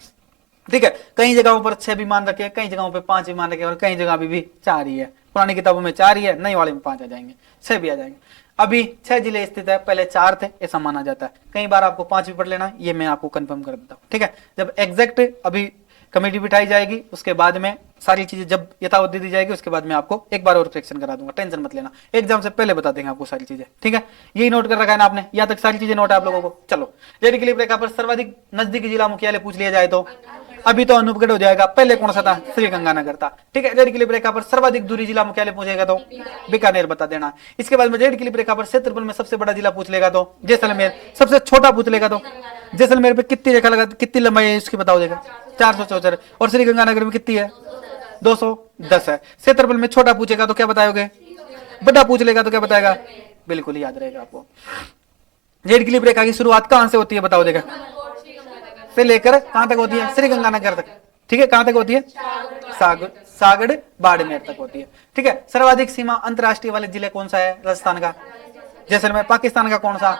ठीक है। कई जगहों पर 6 भी मान रखे, कई जगहों पे 5 भी मान रखे, और कई जगह भी 4 ही है। पुरानी किताबों में 4 ही है, नई वाले में 5 आ जाएंगे, 6 भी आ जाएंगे। अभी 6 जिले स्थित है, पहले 4 थे, ऐसा माना जाता है। कई बार आपको 5 भी पढ़ लेना, ये मैं आपको कंफर्म कर देता हूँ, ठीक है। जब एग्जैक्ट अभी कमेटी बिठाई जाएगी, उसके बाद में सारी चीजें जब यथावत दी जाएगी, उसके बाद में आपको एक बार और फ्रैक्शन करा दूंगा, टेंशन मत लेना, एग्जाम से पहले बता देंगे आपको सारी चीजें, ठीक है। यही नोट कर रखा है ना आपने, यहाँ तक सारी चीजें नोट है आप लोगों को। चलो, रेड क्लिप रेखा पर सर्वाधिक नजदीकी जिला मुख्यालय पूछ लिया जाए तो अभी तो अनूपगढ़ हो जाएगा, पहले कौन सा था, श्रीगंगानगर था, ठीक है। रेड क्लिप रेखा पर सर्वाधिक दूरी जिला मुख्यालय पूछेगा तो बीकानेर बता देना। इसके बाद में रेड क्लिप रेखा पर क्षेत्रफल में सबसे बड़ा जिला पूछ लेगा तो जैसलमेर, सबसे छोटा पूछ लेगा तो जैसलमेर पे कितनी रेखा लगा, कितनी लंबाई है इसकी बताओ देगा, 474, और श्रीगंगानगर में कितनी है, 210 है। क्षेत्रफल में छोटा पूछेगा तो क्या बताओगे, बड़ा पूछ लेगा तो क्या बताएगा, बिल्कुल याद रहेगा आपको। रेड क्लिप रेखा की शुरुआत कहां से होती है बताओ देगा, से लेकर कहां तक होती है, श्रीगंगानगर तक, ठीक है। कहां तक होती है, सागड़ बाड़मेर तक होती है, ठीक है। सर्वाधिक सीमा अंतरराष्ट्रीय वाले जिले कौन सा है, राजस्थान का जैसलमेर। पाकिस्तान का कौन सा,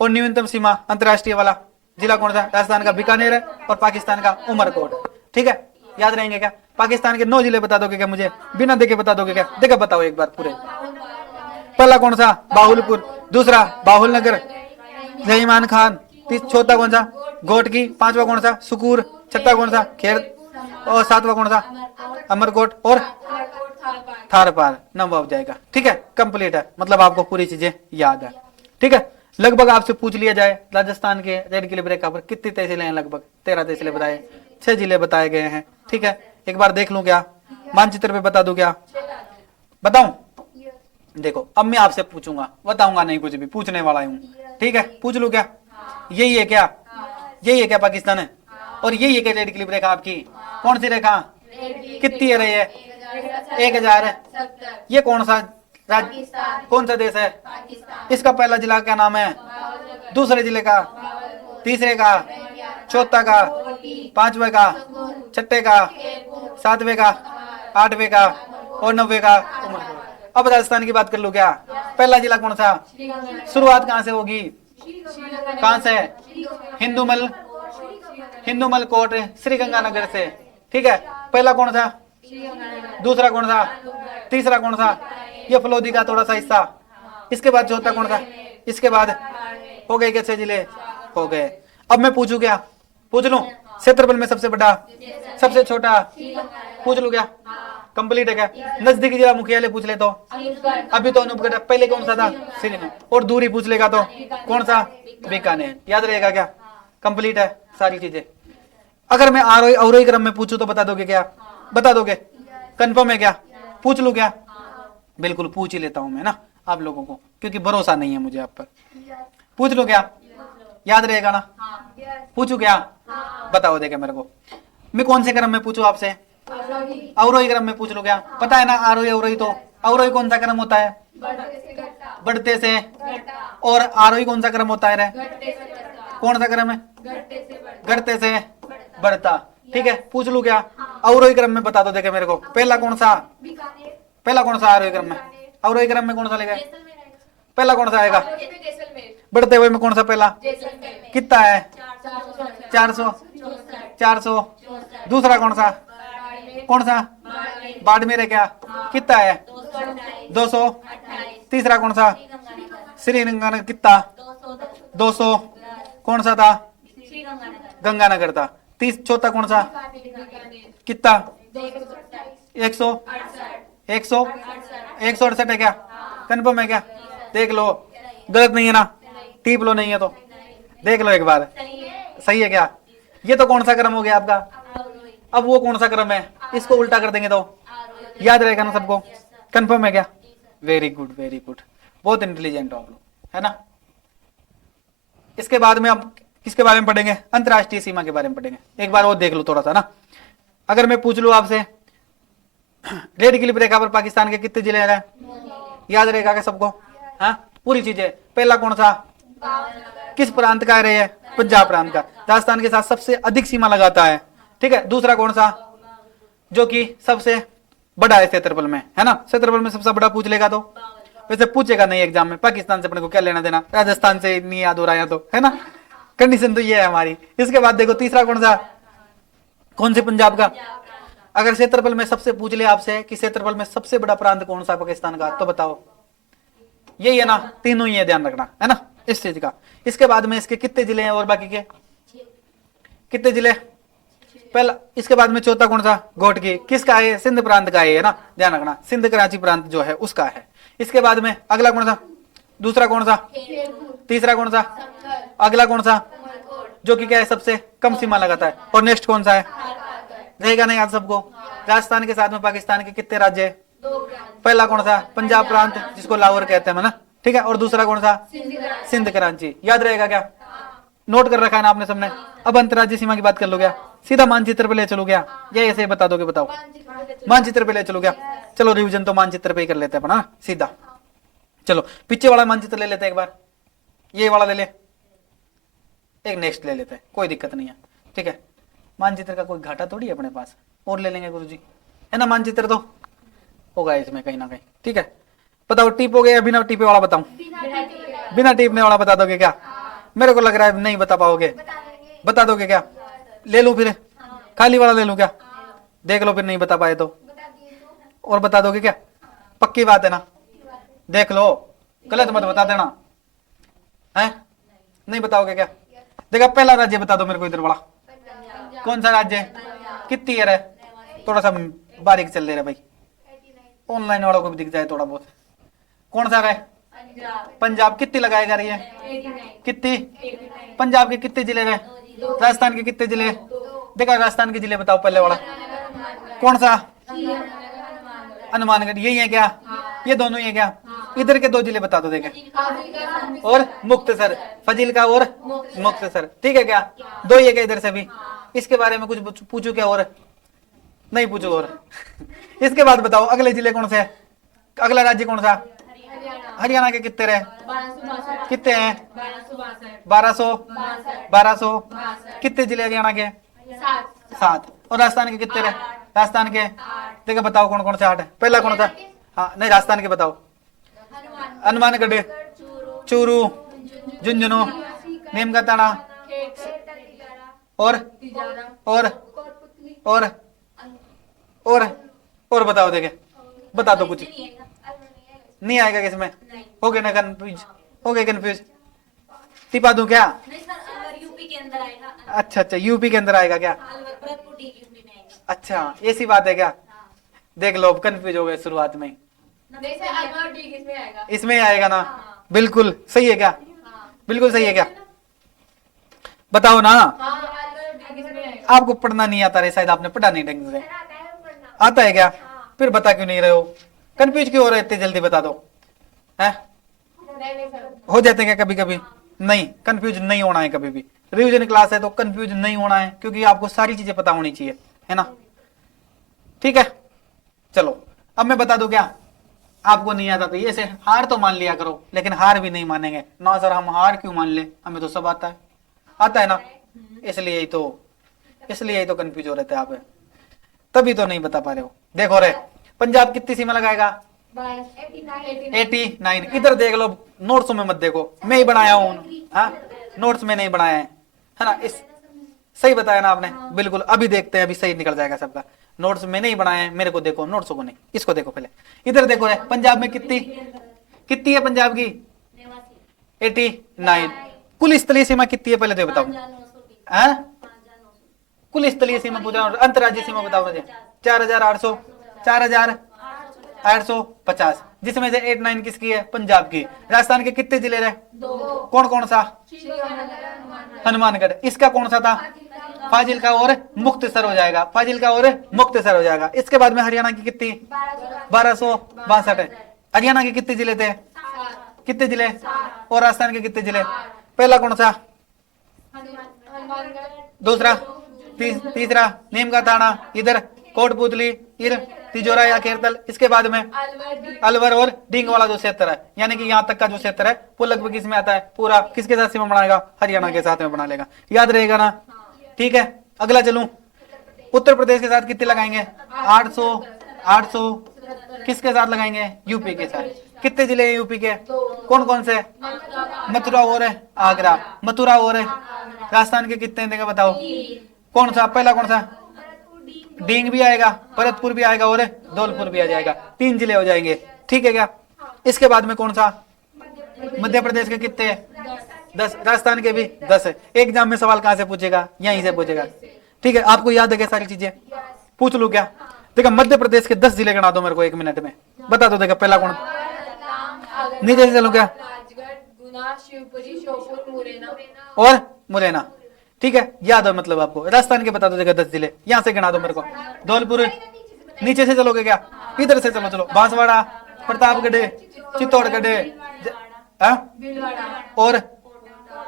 और न्यूनतम सीमा अंतरराष्ट्रीय वाला जिला कौन सा, राजस्थान का बीकानेर है, और पाकिस्तान का उमरकोट, ठीक है। याद रहेंगे क्या, पाकिस्तान के 9 जिले बता दोगे क्या मुझे, बिना देखे बता दोगे क्या, देखा बताओ एक बार पूरे। पहला कौन सा, बाहुलपुर, दूसरा बाहुलनगर, जहीमान खान, चौथा कौन सा, गोटकी, पांचवा कौन सा, सुकूर, छठा कौन सा, खेर, और सातवां कौन सा, अमरकोट, और थारपार, नौवां हो जाएगा, ठीक है। कंप्लीट है, मतलब आपको पूरी चीजें याद है, ठीक है। लगभग आपसे पूछ लिया जाए राजस्थान के रेड क्लिप रेखा पर कितनी तहसीलें हैं, लगभग 13 तहसीलें बताए, 6 जिले बताए गए हैं, ठीक है। एक बार देख लूं क्या, मानचित्र पे बता दूं क्या, बताऊं, देखो अब मैं आपसे पूछूंगा, बताऊंगा नहीं कुछ भी, पूछने वाला हूं, ठीक है। पूछ लूं क्या, यही है क्या, यही है क्या पाकिस्तान है, और यही है क्या रेड क्लिप रेखा आपकी, कौन सी रेखा, कितनी है रही है, 1000 है। ये कौन सा कौन सा देश है, इसका पहला जिला क्या नाम है, दूसरे जिले का, तीसरे का, चौथा का, पांचवे का, छठे का, सातवें का, आठवें का, और 90 का। अब राजस्थान की बात कर लो क्या, पहला जिला कौन सा, शुरुआत कहां से होगी, कहां से, हिंदूमल कोट, श्रीगंगानगर से, ठीक है। पहला कौन सा, दूसरा कौन सा, तीसरा कौन सा, ये फलोदी का थोड़ा सा हिस्सा, इसके बाद चौथा कौन सा, इसके बाद हो गए क्या 6 जिले, हो गए। अब मैं पूछू क्या, पूछ लूं, क्षेत्रफल में सबसे बड़ा, सबसे छोटा, पूछ लूं क्या, कंप्लीट है क्या, नजदीकी जिला मुख्यालय पूछ ले तो अभी तो अनूपगढ़, पहले कौन सा था, श्रीनगर, और दूरी पूछ लेगा तो कौन सा, बीकानेर, याद रहेगा क्या, कंप्लीट है सारी चीजें। अगर मैं आरोही अवरोही क्रम में पूछूं तो बता दोगे क्या, बता दोगे, कंफर्म है क्या, पूछ लूं क्या, बिल्कुल पूछ ही लेता हूं मैं ना आप लोगों को, क्योंकि भरोसा नहीं है मुझे आप पर। पूछ लो क्या, याद रहेगा ना, पूछू क्या, बताओ देगा मेरे को। मैं कौन से क्रम में पूछूं आपसे, अवरोही क्रम में पूछ लो क्या, पता है ना आरोही अवरोही, तो अवरोही कौन सा क्रम होता है, बढ़ते से, और आरोही कौन सा क्रम होता है, कौन सा क्रम है, घटते से बढ़ता, ठीक है। पूछ लू क्या, अवरोही क्रम में बता दो देखे मेरे को, पहला कौन सा, पहला कौन सा आरोही क्रम में, अवरोही क्रम में कौन सा लेगा, पहला कौन सा आएगा, बढ़ते हुए में कौन सा पहला, कितना है, 400, दूसरा कौन सा, बाड़मेर है क्या, कितना है, 200, तीसरा कौन सा, श्रीगंगानगर, कितना, 200, कौन सा था, गंगानगर था। चौथा कौन सा, कितना, 168 है क्या, कन्फर्म है क्या, देख लो, गलत नहीं है ना, टीप लो, नहीं है तो देख लो एक बार, सही है क्या। ये तो कौन सा क्रम हो गया आपका, अब वो कौन सा क्रम है, इसको उल्टा कर देंगे तो याद रहेगा ना सबको, कंफर्म है क्या? वेरी गुड वेरी गुड, बहुत इंटेलिजेंट हो आप लोग, है ना। इसके बाद में अब किसके बारे में पढ़ेंगे? अंतरराष्ट्रीय सीमा के बारे में पढ़ेंगे। एक बार वो देख लो थोड़ा सा ना। अगर मैं पूछ लूं आपसे रेड क्लिफ रेखा पर पाकिस्तान के कितने जिले हैं? याद रहेगा क्या सबको? हाँ पूरी चीजें। पहला कौन सा? किस प्रांत का है? पंजाब प्रांत का, राजस्थान के साथ सबसे अधिक सीमा लगाता है, ठीक है। दूसरा कौन सा? जो कि सबसे बड़ा है क्षेत्रफल में, है ना। क्षेत्रफल में सबसे बड़ा पूछ लेगा तो वैसे पूछेगा नहीं एग्जाम में, पाकिस्तान से अपने को क्या लेना देना, राजस्थान से नहीं याद हो रहा है तो, है ना। कंडीशन तो ये है हमारी। इसके बाद देखो तीसरा कौन सा? कौन से? पंजाब का। अगर क्षेत्रफल में सबसे पूछ ले आपसे कि क्षेत्रफल में सबसे बड़ा प्रांत कौन सा पाकिस्तान का, तो बताओ। यही है ना, तीनों ही है, ध्यान रखना, है ना इस चीज का। इसके बाद में इसके कितने जिले हैं और बाकी के कितने जिले? पहला। इसके बाद में चौथा कौन सा? घोटकी। किसका है? सिंध प्रांत का है ना, ध्यान रखना, सिंध कराची प्रांत जो है उसका है। इसके बाद में अगला कौन सा? दूसरा कौन सा? तीसरा कौन सा? अगला कौन सा? जो कि क्या है? सबसे कम सीमा लगाता है। और नेक्स्ट कौन सा है? रहेगा नहीं याद सबको। राजस्थान के साथ में पाकिस्तान के कितने राज्य है? पहला कौन सा? पंजाब प्रांत, जिसको लाहौर कहते हैं ना, ठीक है। और दूसरा कौन सा? सिंध कराची। याद रहेगा क्या? नोट कर रखा है ना आपने सबने। अब अंतर्राज्यीय सीमा की बात कर लो क्या? सीधा मानचित्र पे ले चलो क्या, या ऐसे बता दोगे? बताओ। मानचित्र पे ले चलो क्या? चलो रिवीजन तो मानचित्र पे ही कर लेते हैं अपना सीधा। चलो पीछे वाला मानचित्र ले लेते हैं एक बार, ये वाला ले ले, एक नेक्स्ट ले लेते हैं, कोई दिक्कत नहीं है, ठीक है। मानचित्र का कोई घाटा थोड़ी है अपने पास, और ले लेंगे गुरुजी, है ना। मानचित्र तो होगा इसमें कहीं ना कहीं, ठीक है। बताओ टिप हो गया, बिना टिपे वाला बताऊं? बिना टिपने वाला बता दोगे क्या? मेरे को लग रहा है नहीं बता पाओगे। बता दोगे क्या? ले लूं फिर खाली वाला ले लूं क्या? देख लो फिर नहीं बता पाए तो, और बता दोगे क्या? पक्की बात है ना? देख लो, गलत मत बता देना, है नहीं बताओगे क्या? देखा, पहला राज्य बता दो मेरे को इधर वाला, कौन सा राज्य है? कितनी ईयर है? थोड़ा सा बारीक चल रहा है भाई, ऑनलाइन वालों को भी दिख जाए थोड़ा बहुत। कौन सा है? पंजाब। कितनी लगाई जा रही है? कितनी? पंजाब के कितने जिले हैं? राजस्थान के कितने जिले? देखा, राजस्थान के जिले बताओ पहले वाला कौन सा? हनुमानगढ़। यही है क्या? ये दोनों ही है क्या? इधर के दो जिले बता दो देखे, और मुक्तसर, फजीलका और मुक्तसर, ठीक है क्या? दो ही है क्या इधर से भी? इसके बारे में कुछ पूछो क्या? और नहीं पूछो और इसके बाद बताओ अगले जिले कौन से है? अगला राज्य कौन सा? हरियाणा के कितने रहे? कितने हैं? 1200। कितने जिले हरियाणा के? 7। और राजस्थान के कितने रहे? राजस्थान के देखो बताओ कौन कौन से 8 है? पहला कौन सा? हाँ नहीं, राजस्थान के बताओ। हनुमानगढ़, चूरू, झुंझुनू, नीमकाथाना, और और और और बताओ देखे, बता दो कुछ। नहीं आएगा किसमें? हो गए ना कंफ्यूज? हो गए कंफ्यूज? टिपा दूं क्या? यूपी के अंदर आएगा। अच्छा, यूपी के अंदर आएगा क्या? अच्छा, ऐसी बात है क्या? देख लो, कंफ्यूज हो गए शुरुआत में। इसमें आएगा ना? बिल्कुल सही है क्या? बिल्कुल सही है क्या? बताओ ना। आपको पढ़ना नहीं आता है शायद, आपने पढ़ा नहीं ढंग से। आता है क्या? फिर बता क्यों नहीं रहे हो? कंफ्यूज क्यों हो रहे? इतनी जल्दी बता दो, है हो जाते क्या कभी कभी? नहीं, कंफ्यूज नहीं होना है कभी भी। रिवीजन क्लास है तो कंफ्यूज नहीं होना है, क्योंकि आपको सारी चीजें पता होनी चाहिए, है ना। ठीक है, चलो अब मैं बता दूं क्या? आपको नहीं आता तो ऐसे हार तो मान लिया करो, लेकिन हार भी नहीं मानेंगे ना सर, हम हार क्यों मान ले, हमें तो सब आता है। आता है ना, इसलिए ही तो कंफ्यूज हो रहे थे आप, तभी तो नहीं बता पा रहे हो। देखो रे, पंजाब कितनी सीमा लगाएगा? 89। इधर देख लो, नोट्स में मत देखो, मैं ही बनाया हूँ, हाँ नोट्स में नहीं बनाया है ना। इस सही बताया ना आपने, बिल्कुल। अभी देखते हैं, अभी सही निकल जाएगा सबका। नोट्स में नहीं बनाए, मेरे को देखो, नोट्स को नहीं, इसको देखो पहले। इधर देखो रे, पंजाब में कितनी है पंजाब की? 89। कुल स्थलीय सीमा कितनी है पहले तो बताओ। कुल स्थलीय सीमा पूछ रहा हूँ, अंतर्राज्यीय सीमा बताओ मुझे। 4800, 4850, जिसमें से 89 किसकी है? पंजाब की। राजस्थान के कितने जिले रहे? कौन कौन सा? हनुमानगढ़। इसका कौन सा था? फाजिल्का और मुक्तसर हो जाएगा, फाजिल्का और मुक्तसर हो जाएगा। इसके बाद में हरियाणा की कितनी 1262 है। हरियाणा के कितने जिले थे, कितने जिले, और राजस्थान के कितने जिले? पहला कौन सा, दूसरा, तीसरा नीम का थाना, इधर कोटपुतली, इधर तिजोरा या केरतल। इसके बाद में अलवर और डींग वाला जो क्षेत्र है, यानी कि यहाँ तक का जो क्षेत्र है वो लगभग किसमें आता है, पूरा किसके साथ सीमा बनाएगा, हरियाणा के साथ में बना लेगा। याद रहेगा ना, ठीक है। अगला चलूं, उत्तर प्रदेश के साथ कितने लगाएंगे, 800 किसके साथ लगाएंगे, यूपी के साथ। कितने जिले हैं यूपी के, कौन कौन से, मथुरा और आगरा, मथुरा और राजस्थान के कितने देंगे बताओ, कौन सा, पहला कौन सा, डींग भी आएगा, भरतपुर भी आएगा और धौलपुर भी आ जाएगा, 3 जिले हो जाएंगे, ठीक है क्या। इसके बाद में कौन सा, मध्य प्रदेश के कितने, 10, राजस्थान के भी 10 है। एग्जाम में सवाल कहां से पूछेगा, यहीं से पूछेगा, ठीक है। आपको याद है क्या सारी चीजें, पूछ लू क्या। देखा, मध्य प्रदेश के 10 जिले गिना दो मेरे को 1 मिनट में, बता दो। देखा, पहला कौन, नीचे से चलो क्या, और मुरैना, ठीक है। याद है मतलब आपको। राजस्थान के बता दो जगह 10 जिले, यहां से गिना दो मेरे को। धौलपुर, नीचे से चलोगे क्या, इधर से चलो, चलो बांसवाड़ा, प्रतापगढ़, चित्तौड़गढ़,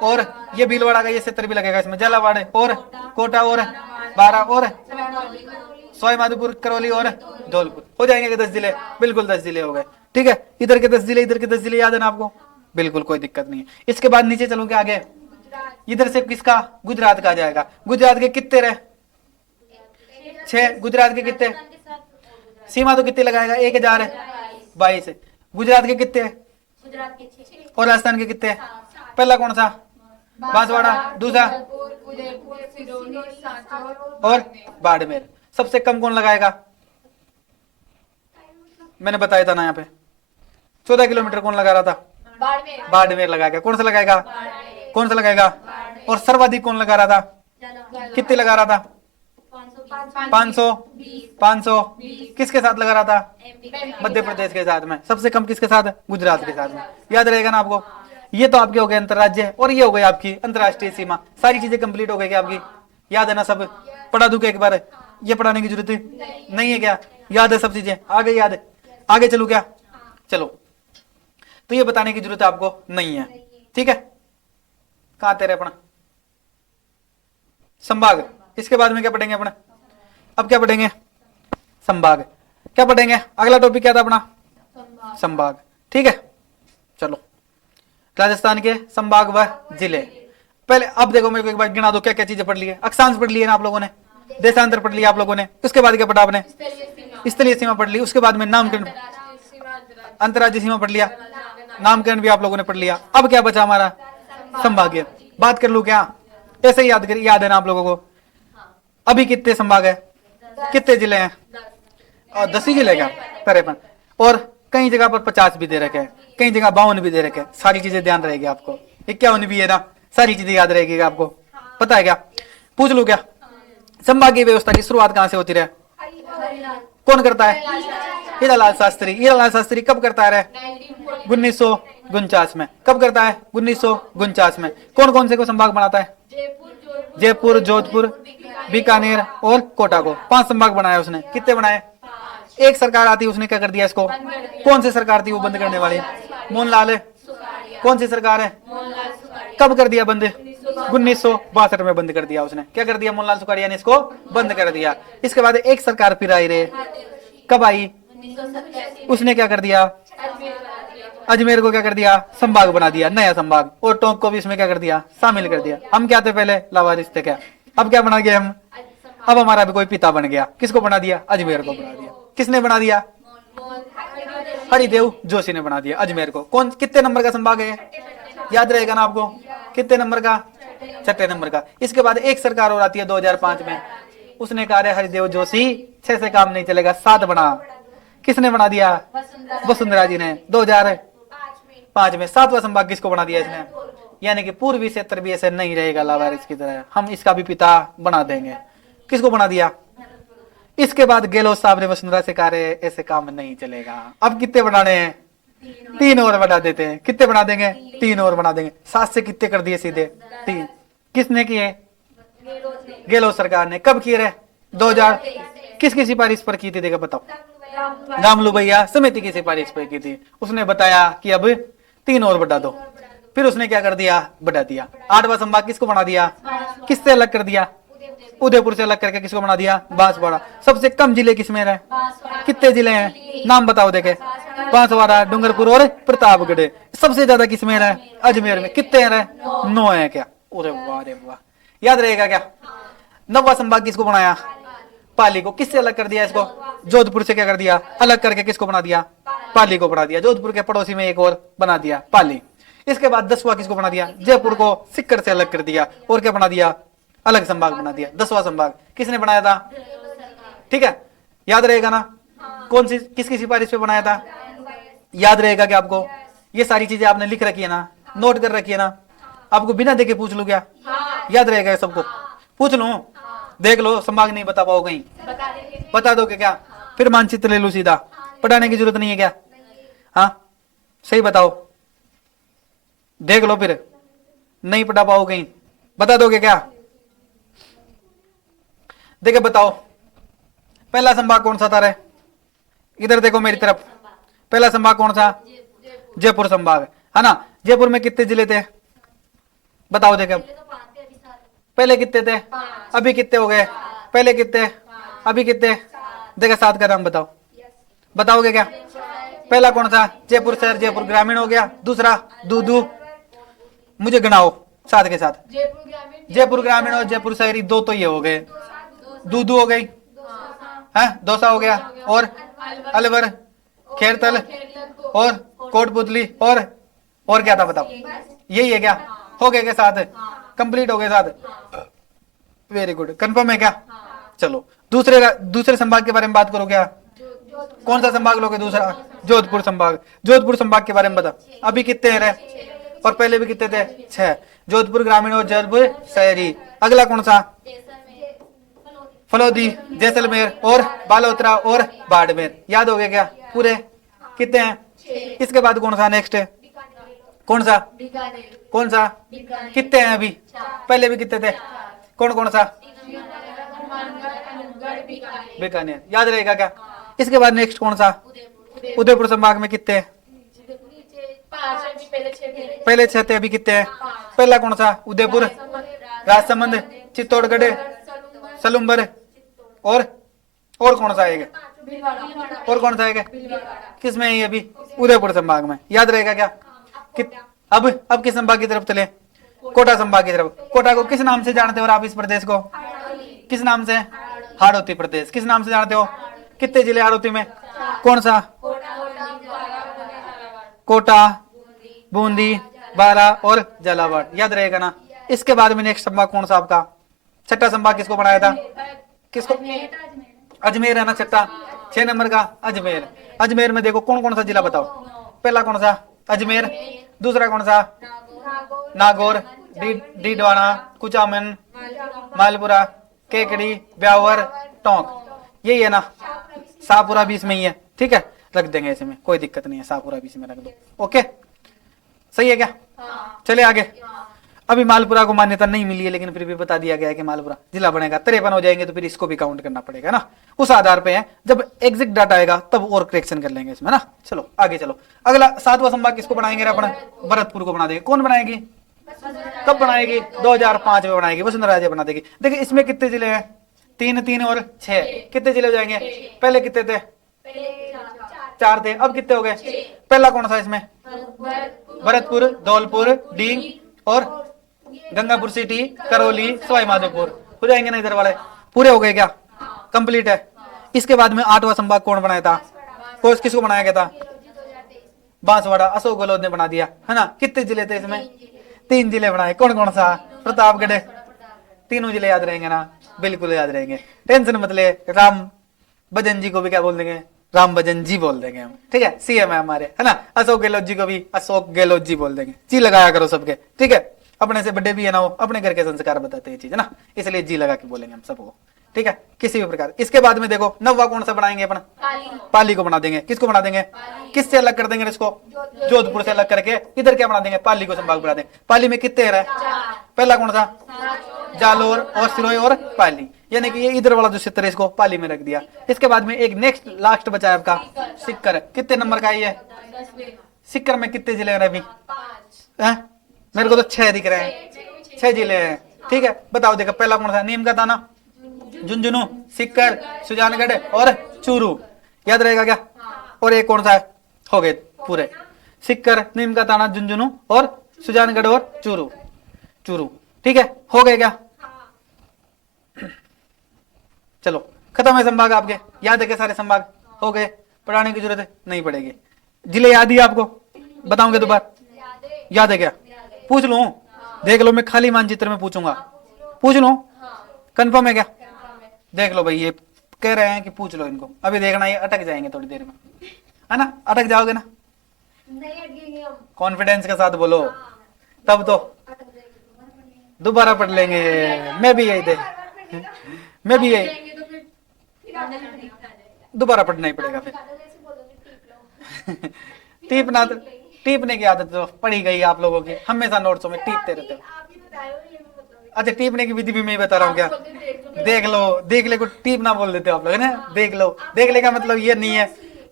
और ये भीलवाड़ा का ये क्षेत्र भी लगेगा इसमें, झालावाड़ और कोटा और बारा और सवाईमाधोपुर, करौली और धौलपुर, हो जाएंगे 10 जिले, बिल्कुल 10 जिले हो गए, ठीक है। इधर के 10 जिले, इधर के 10 जिले याद है ना आपको, बिल्कुल कोई दिक्कत नहीं है। इसके बाद नीचे चलोगे आगे, इधर से किसका, गुजरात का आ जाएगा। गुजरात के कितने रहे, 6, गुजरात के कितने, सीमा तो कितने लगाएगा, 1022। गुजरात के कितने, और राजस्थान के कितने, पहला कौन सा, बांसवाड़ा, दूसरा और बाड़मेर। सबसे कम कौन लगाएगा, मैंने बताया था ना यहाँ पे 14 किलोमीटर कौन लगा रहा था, बाड़मेर लगाएगा। कौन सा लगाएगा, कौन सा लगाएगा, और सर्वाधिक कौन लगा रहा था, कितने लगा रहा था, 500 किसके साथ लगा रहा था, मध्य प्रदेश के साथ में। सबसे कम किसके साथ, गुजरात के साथ में। याद रहेगा ना आपको। ये तो आपके हो गए अंतरराज्य, और ये हो गई आपकी अंतरराष्ट्रीय सीमा। सारी चीजें कंप्लीट हो गई क्या आपकी, याद है ना सब। पढ़ा दूं क्या एक बार, ये पढ़ाने की जरूरत नहीं है क्या, याद है सब चीजें, आगे याद है। आगे चलू क्या, चलो। तो ये बताने की जरूरत आपको नहीं है, ठीक है। कहाँ तेरे अपना संभाग। इसके बाद में क्या पढ़ेंगे अपना, अब क्या पढ़ेंगे, संभाग। क्या पढ़ेंगे, अगला टॉपिक क्या था अपना, संभाग, ठीक है। चलो, राजस्थान के संभाग व जिले। पहले अब देखो मेरे को एक बार गिना दो क्या क्या चीजें पढ़ ली है। अक्षांश पढ़ लिए ना आप लोगों ने, देशांतर पढ़ लिया आप लोगों ने। उसके बाद क्या पढ़ा आपने, स्थलीय सीमा पढ़ ली। उसके बाद में नामकरण, अंतर्राज्यीय सीमा पढ़ लिया, नामकरण भी आप लोगों ने पढ़ लिया। अब क्या बचा हमारा, संभागीय। बात कर लू क्या, ऐसे ही याद है ना आप लोगों को। अभी कितने संभाग है, कितने जिले हैं, 10 ही जिले क्या, 53। और कई जगह पर 50 भी दे रखे हैं, कई जगह 52 भी दे रखे हैं। सारी चीजें ध्यान रहेगी आपको, 51 भी है ना, सारी चीजें याद रहेगी आपको। पता है क्या, पूछ लू क्या, संभागीय व्यवस्था की शुरुआत कहां से होती रहे, कौन करता है, हीरालाल शास्त्री। हीरालाल शास्त्री कब करता है, 1949 में। कब करता है, 1949 में। कौन कौन से को संभाग बनाता है, जयपुर, जोधपुर, बीकानेर और कोटा को। 5 संभाग बनाया उसने। कितने बनाए, एक सरकार आती उसने क्या कर दिया इसको, कौन सी सरकार थी वो बंद करने वाली, मोहनलाल। कौन सी सरकार है, कब कर दिया बंद, 1962 में बंद कर दिया उसने। क्या कर दिया, मोहनलाल सुखाड़िया ने इसको बंद कर दिया। इसके बाद एक सरकार फिर आई रे, कब आई, उसने क्या कर दिया, अजमेर को क्या कर दिया, संभाग बना दिया, नया संभाग। और टोंक को भी इसमें क्या कर दिया, शामिल कर दिया। हम क्या थे पहले, लावारिस थे क्या, अब क्या बना गया हम, अब हमारा भी कोई पिता बन गया। किसको बना दिया, अजमेर को बना दिया। किसने बना दिया, हरिदेव जोशी ने बना दिया अजमेर को। कौन, कितने नंबर का संभाग है, याद रहेगा ना आपको, कितने नंबर का, 6 नंबर का। इसके बाद एक सरकार और आती है 2005 में, उसने कहा हरिदेव जोशी 6 से काम नहीं चलेगा, 7 बना। किसने बना दिया, वसुंधरा जी ने 2005 में। 7वां संभाग किसको बना दिया इसने, यानी कि पूर्वी क्षेत्र भी ऐसे नहीं रहेगा लावारिस की तरह, हम इसका भी पिता बना देंगे। किसको बना दिया। इसके बाद गहलोत साहब ने वसुंधरा से कहा ऐसे काम नहीं चलेगा, अब कितने बनाने हैं, 3 और बना देते हैं। कितने बना देंगे, 3 और बना देंगे। 7 से कितने कर दिए सीधे, 3। किसने किए, गहलोत सरकार ने कब किए रहे 2000 किसकी सिफारिश पर की थी देखा बताओ रामलू भैया समिति की सिफारिश पर की थी। उसने बताया कि अब 3 और बढ़ा दो, फिर उसने क्या कर दिया बढ़ा दिया। 8वां संभाग किसको बना दिया, किससे अलग कर दिया, उदयपुर से अलग करके किसको बना दिया बांसवाड़ा। सबसे कम जिले किसमें रहे, कितने जिले हैं नाम बताओ देखे, बांसवाड़ा, डूंगरपुर और प्रतापगढ़। सबसे ज्यादा किसमें रहे अजमेर में, कितने रहे 9 है क्या। अरे वाह रे वाह, याद रहेगा क्या। 9वां संभाग किसको बनाया, पाली को। किससे अलग कर दिया इसको, जोधपुर से क्या कर दिया अलग करके किसको बना दिया, पाली को बना दिया। जोधपुर के पड़ोसी में एक और बना दिया पाली। इसके बाद 10वां किसको बना दिया, जयपुर को सिक्कर से अलग कर दिया और क्या बना दिया अलग संभाग बना दिया। 10वां संभाग किसने बनाया था, ठीक है याद रहेगा ना, कौन सी किसकी सिफारिश पे बनाया था, याद रहेगा कि आपको ये सारी चीजें आपने लिख रखी है ना, नोट कर रखी है ना, आपको बिना देखे पूछ लूं क्या, याद रहेगा ये सबको, पूछ लूं देख लो, संभाग नहीं बता पाओ कहीं बता दोगे क्या, फिर मानचित्र ले लूं सीधा, पढ़ाने की जरूरत नहीं है क्या, हाँ सही बताओ, देख लो फिर नहीं पढ़ा पाओ कहीं बता दोगे क्या, देखे बताओ पहला संभाग कौन सा था रे, इधर देखो मेरी तरफ, पहला संभाग कौन सा, जयपुर संभाग है ना। जयपुर में कितने जिले थे बताओ देखे, पहले कितने थे अभी कितने हो गए, पहले कितने अभी कितने, देखा 7 का नाम बताओ, बताओगे क्या। पहला कौन सा, जयपुर शहर जयपुर ग्रामीण हो गया, दूसरा दूदू, मुझे गिनाओ साथ के साथ, जयपुर ग्रामीण और जयपुर शहरी 2 तो ये हो गए, दूदू हो गई है, दौसा हो गया, और अलवर, खेरतल और कोटपुतली और क्या था बताओ, यही है क्या, हो गए क्या 7, कंप्लीट हो गए 7, वेरी गुड, कंफर्म है क्या। चलो दूसरे संभाग के बारे में बात करो क्या, कौन सा संभाग लोगे दूसरा, जोधपुर संभाग। जोधपुर संभाग के बारे में बता, अभी कितने रहे और पहले भी कितने थे 6, जोधपुर ग्रामीण और जोधपुर शहरी। अगला कौन सा, फलोदी, जैसलमेर और बालोतरा और बाड़मेर, याद हो गया क्या पूरे कितने हैं। इसके बाद कौन सा नेक्स्ट है, कौन सा कितने हैं अभी, पहले भी कितने थे, कौन कौन सा, बीकानेर, याद रहेगा क्या। इसके बाद नेक्स्ट कौन सा, उदयपुर संभाग में कितने, पहले 6 थे अभी कितने हैं, पहला कौन सा, उदयपुर, राजसमंद, चित्तौड़गढ़, सलुम्बर और कौन सा आएगा, और कौन सा आएगा, किसमें है अभी, उदयपुर संभाग में, याद रहेगा क्या। अब किस संभाग की तरफ चले, कोटा संभाग की तरफ। कोटा को किस नाम से जानते हो आप, इस प्रदेश को किस नाम से, हाड़ौती प्रदेश, किस नाम से जानते हो, कितने जिले हाड़ौती में, कौन सा, कोटा, बूंदी, बारा और झालावाड़, याद रहेगा ना। इसके बाद में नेक्स्ट संभाग कौन सा आपका, छठा संभाग किसको बनाया था, किसको, अजमेर है ना छठा, 6 नंबर का अजमेर। अजमेर में देखो कौन कौन सा जिला बताओ, पहला कौन सा अजमेर, दूसरा कौन सा नागौर, डीडवाना, कुचामन, मालपुरा, केकड़ी, ब्यावर, टोंक, यही है ना। शाहपुरा भी इसमें ही है, ठीक है रख देंगे इसमें, कोई दिक्कत नहीं है, शाहपुरा भी इसमें रख दो, ओके सही है क्या। चले आगे, अभी मालपुरा को मान्यता नहीं मिली है, लेकिन फिर भी बता दिया गया है कि मालपुरा जिला बनेगा। 53 हो जाएंगे तो फिर इसको भी काउंट करना पड़ेगा ना, उस आधार पे है, जब एग्जैक्ट डाटा आएगा तब और करेक्शन कर लेंगे इसमें ना। चलो आगे चलो, अगला 7वां संभाग किसको बनाएंगे अपन, भरतपुर को बना देंगे। कौन बनाएगी, कब बनाएगी, 2005 में बनाएगी, वसुंधरा राजे बना देगी। देखिए इसमें कितने जिले हैं, 3 और 6, कितने जिले हो जाएंगे, पहले कितने थे 4 थे, अब कितने हो गए, पहला कौन सा इसमें, भरतपुर, धौलपुर, डींग और गंगापुर सिटी, करौली, सवाई माधोपुर, हो जाएंगे ना इधर वाले, पूरे हो गए क्या, कंप्लीट है। इसके बाद में 8वां संभाग कौन बनाया था, कोर्स किसको बनाया गया था, बांसवाड़ा, अशोक गहलोत ने बना दिया है ना। कितने जिले थे इसमें, 3 जिले बनाए, कौन कौन सा, प्रतापगढ़, तीनों जिले याद रहेंगे ना, बिल्कुल याद रहेंगे, टेंशन मत ले। राम भजन जी को भी क्या बोल देंगे, राम भजन जी बोल देंगे हम, ठीक है, सीएम है हमारे है ना। अशोक गहलोत जी को भी अशोक गहलोत जी बोल देंगे, जी लगाया करो सबके, ठीक है, अपने से बड़े भी है ना, वो अपने घर के संस्कार बताते हैं चीज है ना, इसलिए जी लगा के बोलेंगे हम सबको, ठीक है, किसी भी प्रकार। इसके बाद में देखो 9वां कौन सा बनाएंगे अपन, पाली को बना देंगे। किसको बना देंगे, किससे अलग कर देंगे इसको, जोधपुर से अलग करके इधर क्या बना देंगे, पाली को संभाग बना देंगे। पाली में कितने रहे, पहला कौन सा, जालोर और सिरोही और पाली, यानी कि ये इधर वाला जो क्षेत्र है इसको पाली में रख दिया। इसके बाद में एक नेक्स्ट लास्ट बचा है आपका सिक्कर। कितने नंबर का है ये? सिक्कर में कितने जिले हैं अभी? मेरे को तो 6 दिख रहे हैं, 6 जिले हैं। ठीक है, बताओ देखो पहला कौन सा? नीम का दाना, झुंझुनू, सिक्कर, सुजानगढ़ और चूरू। याद रहेगा क्या? और एक कौन सा है? हो गए पूरे, सिक्कर, नीम का दाना, झुंझुनू और सुजानगढ़ और चूरू। चूरू, ठीक है, हो गए क्या? चलो खत्म है संभाग आपके, याद है क्या? सारे संभाग हो गए, पढ़ाने की जरूरत नहीं पड़ेगी। जिले याद ही आपको? बताऊंगे दोबारा? याद है क्या? पूछ लूं? देख लो, मैं खाली मानचित्र में पूछूंगा, पूछ लूं? कंफर्म है क्या? देख लो भाई, ये कह रहे हैं कि पूछ लो इनको, अभी देखना ये अटक जाएंगे थोड़ी देर में, है ना? अटक जाओगे ना? नहीं अटकेंगे हम। कॉन्फिडेंस के साथ बोलो, तब तो दोबारा पढ़ लेंगे। मैं भी यही थे, मैं भी यही, दोबारा पढ़ना ही पड़ेगा फिर। टीपना तो, टीपने की आदत तो पड़ी गई आप लोगों की, हमेशा नोट्सों में टीपते रहते हो। अच्छा, टीपने की विधि भी मैं ही बता रहा हूँ क्या? देख लो, देख ले को टीपना बोल देते हो आप लोग, है ना? देख लो, देख ले का मतलब ये नहीं है,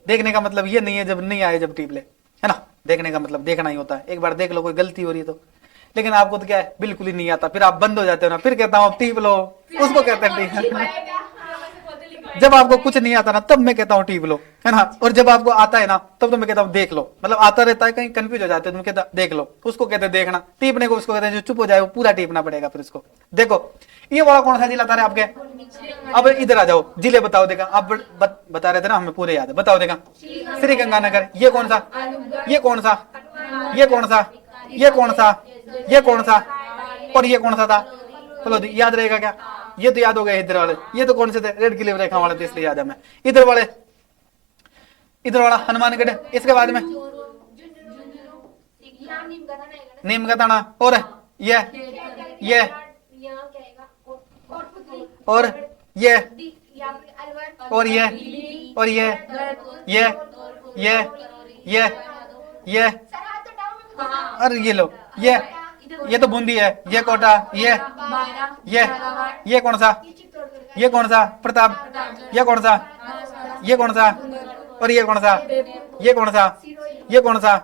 देखने का मतलब ये नहीं है जब नहीं आए जब टीप ले, है ना? देखने का मतलब देखना ही होता है, एक बार देख लो कोई गलती हो रही है तो। लेकिन आपको तो क्या है, बिल्कुल ही नहीं आता, फिर आप बंद हो जाते हो ना, फिर कहता हूँ टीप लो, उसको कहते हैं टीप। जब आपको कुछ नहीं आता ना तब मैं कहता हूँ टीप लो, है ना? और जब आपको आता है ना तब तो मैं कहता हूँ देख लो, मतलब आता रहता है, कहीं कंफ्यूज हो जाते हैं, तुम कहता देख लो, उसको कहते हैं देखना। टीपने को उसको कहते हैं जो चुप हो जाए वो पूरा टीपना पड़ेगा फिर उसको। देखो ये वाला कौन सा जिला था रे आपके? अब इधर आ जाओ, जिले बताओ देखा, आप बता रहे थे ना, हमें पूरे याद है, बताओ देखा। श्री गंगानगर, ये कौन सा? ये कौन सा? ये कौन सा? ये कौन सा? ये कौन सा? और ये कौन सा था? बोलो याद रहेगा क्या? ये तो याद हो गए इधर वाले, ये तो कौन से थे? रेड क्लिफ रेखा वाले थे, इसलिए याद है मैं। इधर वाले, इधर वाला हनुमानगढ़, इसके बाद में नीम का दाना, और ये और ये और ये अरे ये लो, ये तो बूंदी है, ये कोटा, ये कौन सा? ये कौन सा? प्रताप, ये कौन सा? ये कौन सा? और ये कौन सा? ये कौन सा? ये कौन सा?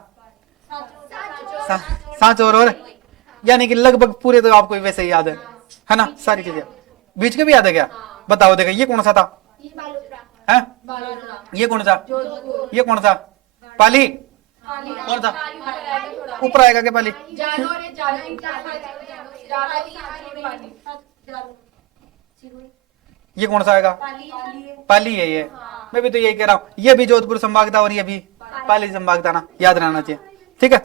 सांचौर। और यानी कि लगभग पूरे तो आपको वैसे ही याद है ना? सारी चीजें बीच के भी याद है क्या? बताओ देखा, ये कौन सा था? है ये कौन सा? ये कौन सा? पाली, कौन सा? ऊपर आएगा क्या पाली? ये कौन सा आएगा? पाली है ये, मैं भी तो यही कह रहा हूँ, ये भी जोधपुर संभाग था और ये भी पाली संभाग था ना, याद रहना चाहिए, ठीक है?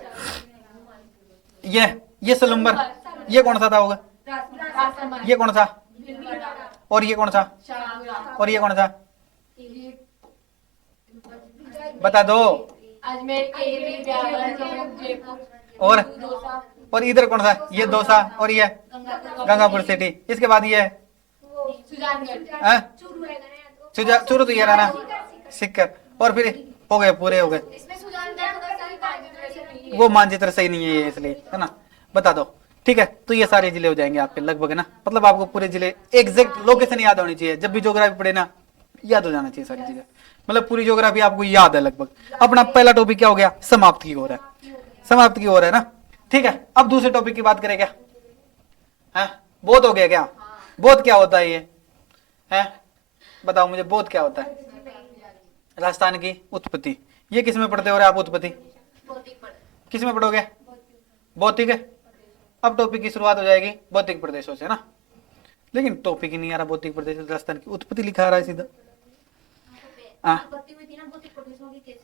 ये सलुम्बर, ये कौन सा था होगा? ये कौन सा? और ये कौन सा? और ये कौन सा? बता दो। और इधर कौन सा? ये दौसा और ये गंगापुर सिटी। इसके बाद ये चूरू तो ये रहा ना, सिक्कर। और फिर हो गए, पूरे हो गए। वो मानचित्र सही नहीं है ये, इसलिए, है ना? बता दो, ठीक है? तो ये सारे जिले हो जाएंगे आपके लगभग, है ना? मतलब आपको पूरे जिले एग्जैक्ट लोकेशन याद होनी चाहिए, जब भी ज्योग्राफी पढ़े ना याद हो जाना चाहिए सारी चीजें, मतलब पूरी ज्योग्राफी आपको याद है लगभग। अपना पहला टॉपिक क्या हो गया? समाप्त की ओर है, समाप्त की ओर है ना, ठीक है? अब दूसरे टॉपिक की बात करें क्या? है बोध हो गया क्या? बोध क्या होता है ये? है बताओ मुझे, बोध क्या होता है? राजस्थान की उत्पत्ति, ये किस में पढ़ते हो रहे आप? उत्पत्ति किस में पढ़ोगे? भौतिक है। अब टॉपिक की शुरुआत हो जाएगी भौतिक प्रदेशों से ना, लेकिन टॉपिक ही नहीं आ रहा भौतिक प्रदेश, राजस्थान की उत्पत्ति लिखा आ रहा है सीधा।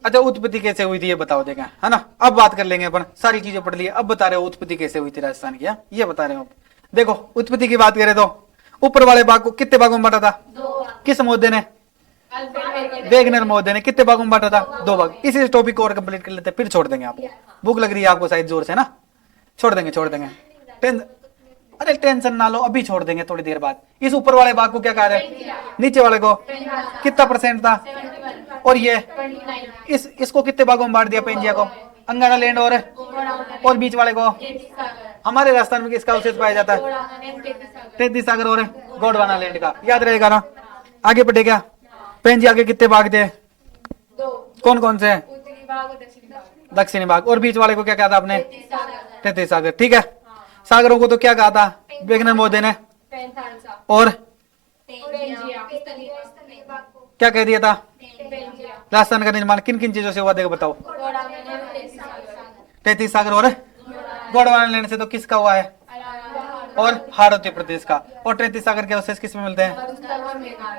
अच्छा, उत्पत्ति कैसे हुई थी ये बताओ देखा, है ना? अब बात कर लेंगे अपन, सारी चीजें पढ़ ली, अब बता रहे हो उत्पत्ति कैसे हुई थी राजस्थान की, ये बता रहे हो। देखो उत्पत्ति की बात करें तो ऊपर वाले भाग को कितने भागों में बांटा था? किस महोदय ने? वेगनर महोदय ने। कितने भागों में बांटा था? 2 भाग। इसी टॉपिक को और कंप्लीट कर लेते हैं, फिर छोड़ देंगे आपको। भूख लग रही है आपको शायद जोर से ना? छोड़ देंगे, छोड़ देंगे। अरे टेंशन ना लो, अभी छोड़ देंगे थोड़ी देर बाद। इस ऊपर वाले भाग को क्या कह रहे हैं? नीचे वाले को कितना परसेंट था? और ये इसको कितने भागों में बांट दिया? पेंजिया को, अंगारा लैंड और बीच वाले को हमारे राजस्थान में किसका अवशेष पाया जाता है? 33 सागर और गोंडवाना लैंड का, याद रहेगा ना। आगे बढ़े क्या? पेंजिया के कितने भाग थे? कौन कौन से? दक्षिणी भाग। और बीच वाले को क्या कहा था आपने? 33 सागर, ठीक है। सागरों को तो क्या कहा था बेगनर मोदी ने? और क्या कह दिया था? राजस्थान का निर्माण किन किन चीजों से हुआ देखो बताओ? 33 सागर और गोंडवाना लैंड से तो किसका हुआ है? और हाड़ौती प्रदेश का। और 33 सागर के अवशेष किसमें मिलते हैं?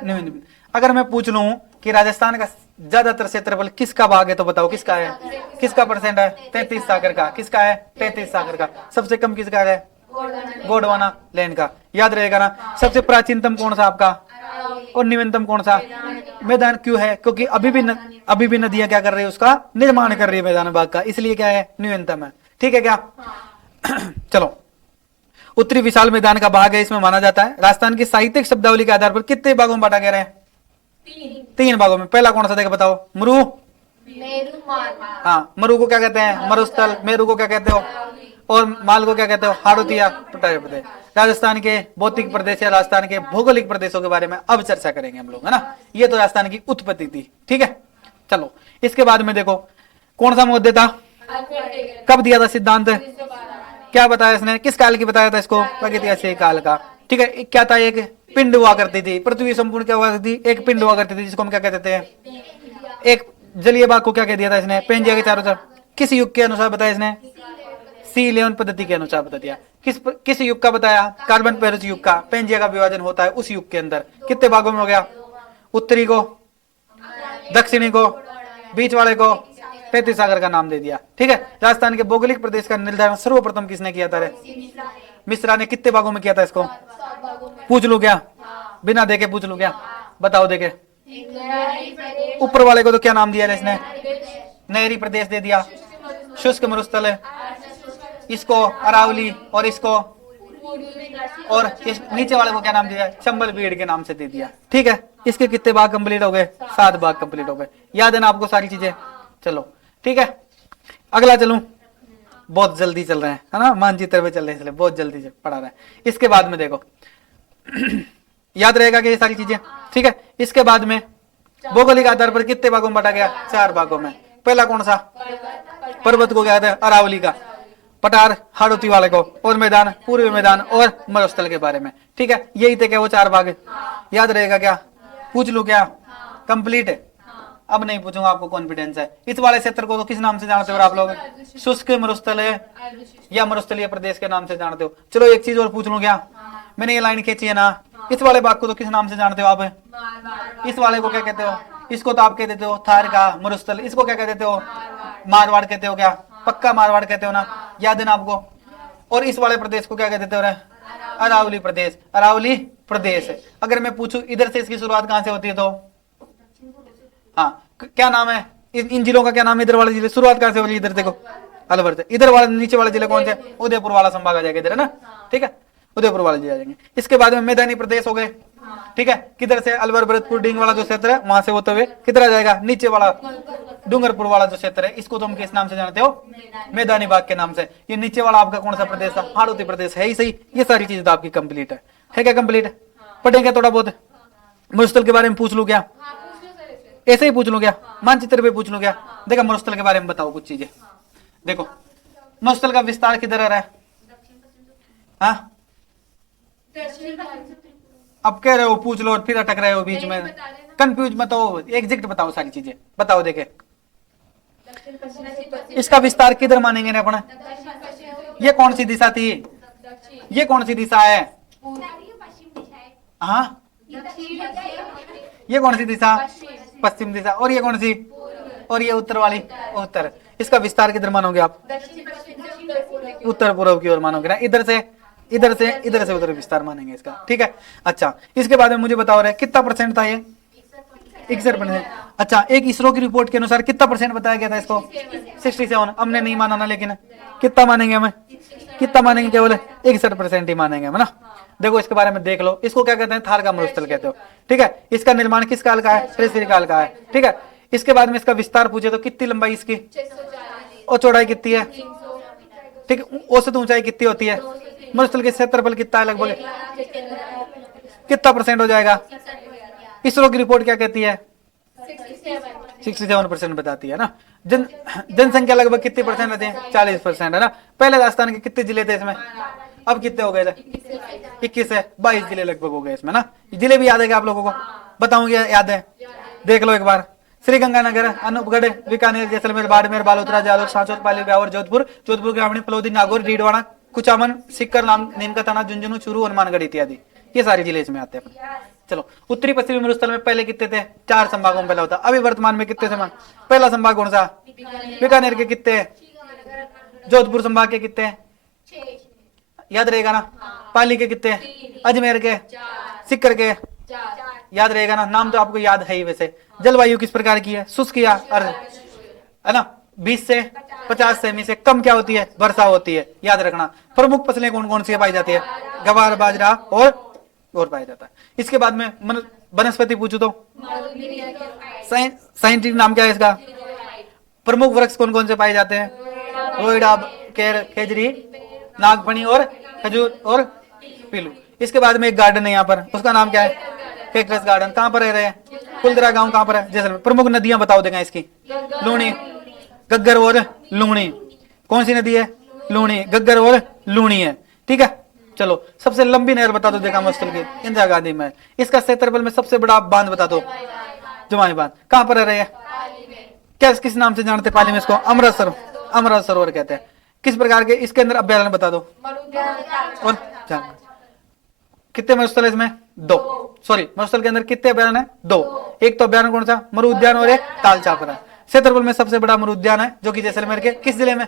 नहीं। अगर मैं पूछ लूं कि राजस्थान का ज्यादातर क्षेत्रफल किसका भाग है तो बताओ किसका है? किसका परसेंट है? 33 सागर का। किसका है? 33 सागर का। सबसे कम किसका है? गोंडवाना लैंड का, याद रहेगा ना। सबसे प्राचीनतम कौन सा आपका? और नवीनतम कौन सा? मैदान। क्यों है? क्योंकि अभी भी नदियां क्या कर रही है? उसका निर्माण कर रही है मैदान भाग का, इसलिए क्या है? नवीनतम है, ठीक है क्या? चलो, उत्तरी विशाल मैदान का भाग है, इसमें माना जाता है। राजस्थान की साहित्यिक शब्दावली के आधार पर कितने भागों में बांटा गया है? 3 भागों में। पहला कौन सा देखो बताओ? मरु। हाँ, मरु को क्या कहते हैं? मरुस्थल। मेरू को क्या कहते हो? और माल को क्या कहते हो? हाड़ौतिया प्रदेश। राजस्थान के भौतिक प्रदेश या राजस्थान के भौगोलिक प्रदेशों के बारे में अब चर्चा करेंगे हम लोग, है ना। ये तो राजस्थान की उत्पत्ति थी, ठीक है। चलो, इसके बाद में देखो कौन सा मुद्दे था? कब दिया था सिद्धांत? क्या बताया इसने? किस काल की बताया था इसको? प्रागैतिहासिक काल का, ठीक है। क्या था? एक पिंड हुआ करती थी, पृथ्वी संपूर्ण क्या हुआ करती थी? एक पिंड हुआ करती थी, जिसको हम क्या कहते थे? एक जलीय भाग को क्या कह दिया था इसने? पेंजिया के चारों तरफ। किस युग के अनुसार बताया इसने? C11 पद्धति के अनुसार बता दिया। किस युग का बताया? कार्बन पेरिस युग का। पेंजिया का विभाजन होता है उस युग के अंदर। कितने भागों में हो गया? उत्तरी को, दक्षिणी को, बीच वाले को 33 सागर का नाम दे दिया, ठीक है। राजस्थान के भौगोलिक प्रदेश का निर्धारण सर्वप्रथम किसने किया था? मिश्रा ने। कितने भागों में किया था इसको? पूछ लू क्या? बिना देखे पूछ लू क्या? बताओ देखे। ऊपर वाले को तो क्या नाम दिया इसने? नहरी प्रदेश दे दिया। शुष्क मरुस्थल है, इसको अरावली, और इसको, और इस नीचे वाले को क्या नाम दिया? चंबल बीड़ के नाम से दे दिया, ठीक है। इसके कितने भाग कंप्लीट हो गए? 7 भाग कंप्लीट हो गए। याद है ना आपको सारी चीजें? चलो, ठीक है। अगला चलूं? बहुत जल्दी चल रहे हैं, है ना, मानचित्र पे चल रहे हैं, इसलिए बहुत जल्दी से पढ़ा रहे हैं। इसके बाद में देखो याद रहेगा कि ये सारी चीजें, ठीक है। इसके बाद में भौगोलिक आधार पर कितने भागों में बांटा गया? 4 भागों में। पहला कौन सा? पर्वत को क्या कहते हैं? अरावली का। पठार हाड़ौती वाले को। और मैदान पूर्वी मैदान और मरुस्थल के बारे में, ठीक है। यही थे क्या वो 4 भाग? याद रहेगा क्या? पूछ लू क्या? कंप्लीट है। अब नहीं पूछूंगा, आपको कॉन्फिडेंस है। इस वाले क्षेत्र को तो किस नाम से जानते हो आप लोग? शुष्क मरुस्थल है या मरुस्थलीय प्रदेश के नाम से जानते हो? चलो एक चीज और पूछ लूं क्या? मैंने ये लाइन खींची है ना, इस वाले भाग को तो किस नाम से जानते हो आप? इस वाले को क्या कहते हो? इसको तो आप कह देते हो थार का मरुस्थल। इसको क्या कह देते हो? मारवाड़ कहते हो क्या? पक्का मारवाड़ कहते हो ना, याद है ना आपको? और इस वाले प्रदेश को क्या कह देते हो? अरावली प्रदेश। अरावली प्रदेश। अगर मैं पूछूं इधर से इसकी शुरुआत कहां से होती है तो? हाँ, क्या नाम है इन जिलों का? क्या नाम है इधर वाले जिले? शुरुआत कहां से हो रही है? इधर देखो, अलवर से। इधर वाले नीचे वाले जिले कौन से? उदयपुर वाला संभाग आ जाएगा इधर, है ना, ठीक है। उदयपुर वाले जिले आ जाएंगे। इसके बाद में मैदानी प्रदेश हो गए, ठीक है। किधर से? अलवर, भरतपुर, डींग वाला जो क्षेत्र है वहां से होते हुए किधर आ जाएगा? नीचे वाला डूंगरपुर वाला जो क्षेत्र है, इसको तुम किस नाम से जानते हो? मैदानी भाग के नाम से। ये नीचे वाला आपका कौन सा प्रदेश था? हाड़ौती प्रदेश है ही सही। ये सारी चीजें तो आपकी कंप्लीट है क्या? कंप्लीट पढ़ेंगे थोड़ा बहुत। मरुस्थल के बारे में पूछ लू क्या? ऐसे ही पूछ लू क्या? मानचित्र पे पूछ लू क्या? देखो मरुस्थल के बारे में बताओ कुछ चीजें। देखो मरुस्थल का विस्तार किधर आ रहा है? हाँ, अब कह रहे हो पूछ लो और फिर अटक रहे हो बीच में, कंफ्यूज मत हो। एग्जैक्ट बताओ सारी चीजें, बताओ देखे। इसका विस्तार किधर मानेंगे ना अपना? ये कौन सी दिशा थी? ये कौन सी दिशा है? हाँ, ये कौन सी दिशा? पश्चिम दिशा। और ये कौन सी? और ये उत्तर वाली, उत्तर। इसका विस्तार किधर मानोगे आप? उत्तर पूर्व की ओर मानोगे ना। इधर से इधर से इधर से उधर विस्तार मानेंगे इसका, ठीक है। अच्छा, इसके बाद में मुझे बताओ रहे कितना परसेंट था ये? 61%। अच्छा, एक इसरो की रिपोर्ट के अनुसार कितना परसेंट बताया गया था इसको? 67। हमने नहीं माना ना, लेकिन कितना मानेंगे हमें? कितना मानेंगे? केवल 61% ही मानेंगे हम ना। देखो इसके बारे में देख लो। इसको क्या कहते हैं? थार का मरुस्थल कहते हो, ठीक है। इसका निर्माण किस काल का है? त्रिश्री काल का है, ठीक है। इसके बाद में इसका विस्तार पूछे तो कितनी लंबाई इसकी और चौड़ाई कितनी है? ठीक है। औसत ऊंचाई कितनी होती है? मरुस्थल के क्षेत्रफल कितना है लगभग? कितना परसेंट हो जाएगा? इसरो की रिपोर्ट क्या कहती है? 67% बताती है ना। जनसंख्या लगभग कितनी परसेंट रहती है? 40% है ना। पहले राजस्थान के कितने जिले थे इसमें? अब कितने हो गए थे? 21 है, 22 जिले लगभग हो गए इसमें ना। जिले भी याद है क्या आप लोगों को? बताऊंगी, याद है? देख लो एक बार। श्रीगंगानगर, अनूपगढ़, बीकानेर, जैसलमेर, बाड़मेर, बालोतरा, जालोर, सांचौर, पाली, ब्यावर, जोधपुर, जोधपुर ग्रामीण, फलोदी, नागौर, डीडवाना, कुचामन, सिक्कर, नीमका थाना, झुंझुनू, चूरू, हनुमानगढ़ इत्यादि, ये सारे जिले इसमें आते हैं। चलो, उत्तरी पश्चिमी मरुस्थल में पहले कितने थे? 4 संभागों में पहला होता। अभी वर्तमान में कितने संभाग? पहला संभाग कौन सा? बीकानेर के कितने? जोधपुर संभाग के कितने? याद रहेगा ना। पाली के कितने? अजमेर के, सिक्कर के, याद रहेगा ना। नाम तो आपको याद है ही। वैसे जलवायु किस प्रकार की है? शुष्क या अर्ध, है ना। 20 से 50 सेमी से कम क्या होती है? वर्षा होती है, याद रखना। प्रमुख फसलें कौन कौन सी पाई जाती है? गवार, बाजरा और पाया जाता है। इसके बाद में वनस्पति पूछू तो साइंटिफिक नाम क्या है इसका? प्रमुख वृक्ष कौन कौन से पाए जाते हैं? रोइडा, केर, खेजरी, नागफनी और खजूर और पीलू। इसके बाद में एक गार्डन है यहाँ पर, उसका नाम क्या है? Cactus garden. कहाँ पर रह रहे हैं? कुलदरा गांव कहाँ पर है? जैसलमेर। प्रमुख नदियां बताओ देगा इसकी। लूणी, गग्गर और लूणी। कौन सी नदी है? लूणी, गग्गर और लूणी है। ठीक है। चलो, सबसे लंबी नहर बता दो देखा मरुस्थल की। इंदिरा गांधी में। इसका क्षेत्रफल में सबसे बड़ा बांध बता दो। जुमाई बांध। कहाँ पर रह रहे हैं? क्या किस नाम से जानते पाली में इसको? अमृत सरोवर कहते हैं। किस प्रकार के इसके अंदर अभ्यारण्य बता दो। और कितने मरुस्थल है इसमें? 2। सॉरी, मरुस्थल के अंदर कितने अभ्यारण्य है? 2। एक तो अभ्यारण्य कौन सा? मरु उद्यान, और एक ताल चापरा। क्षेत्रफल में सबसे बड़ा मरु उद्यान है जो कि जैसलमेर के किस जिले में?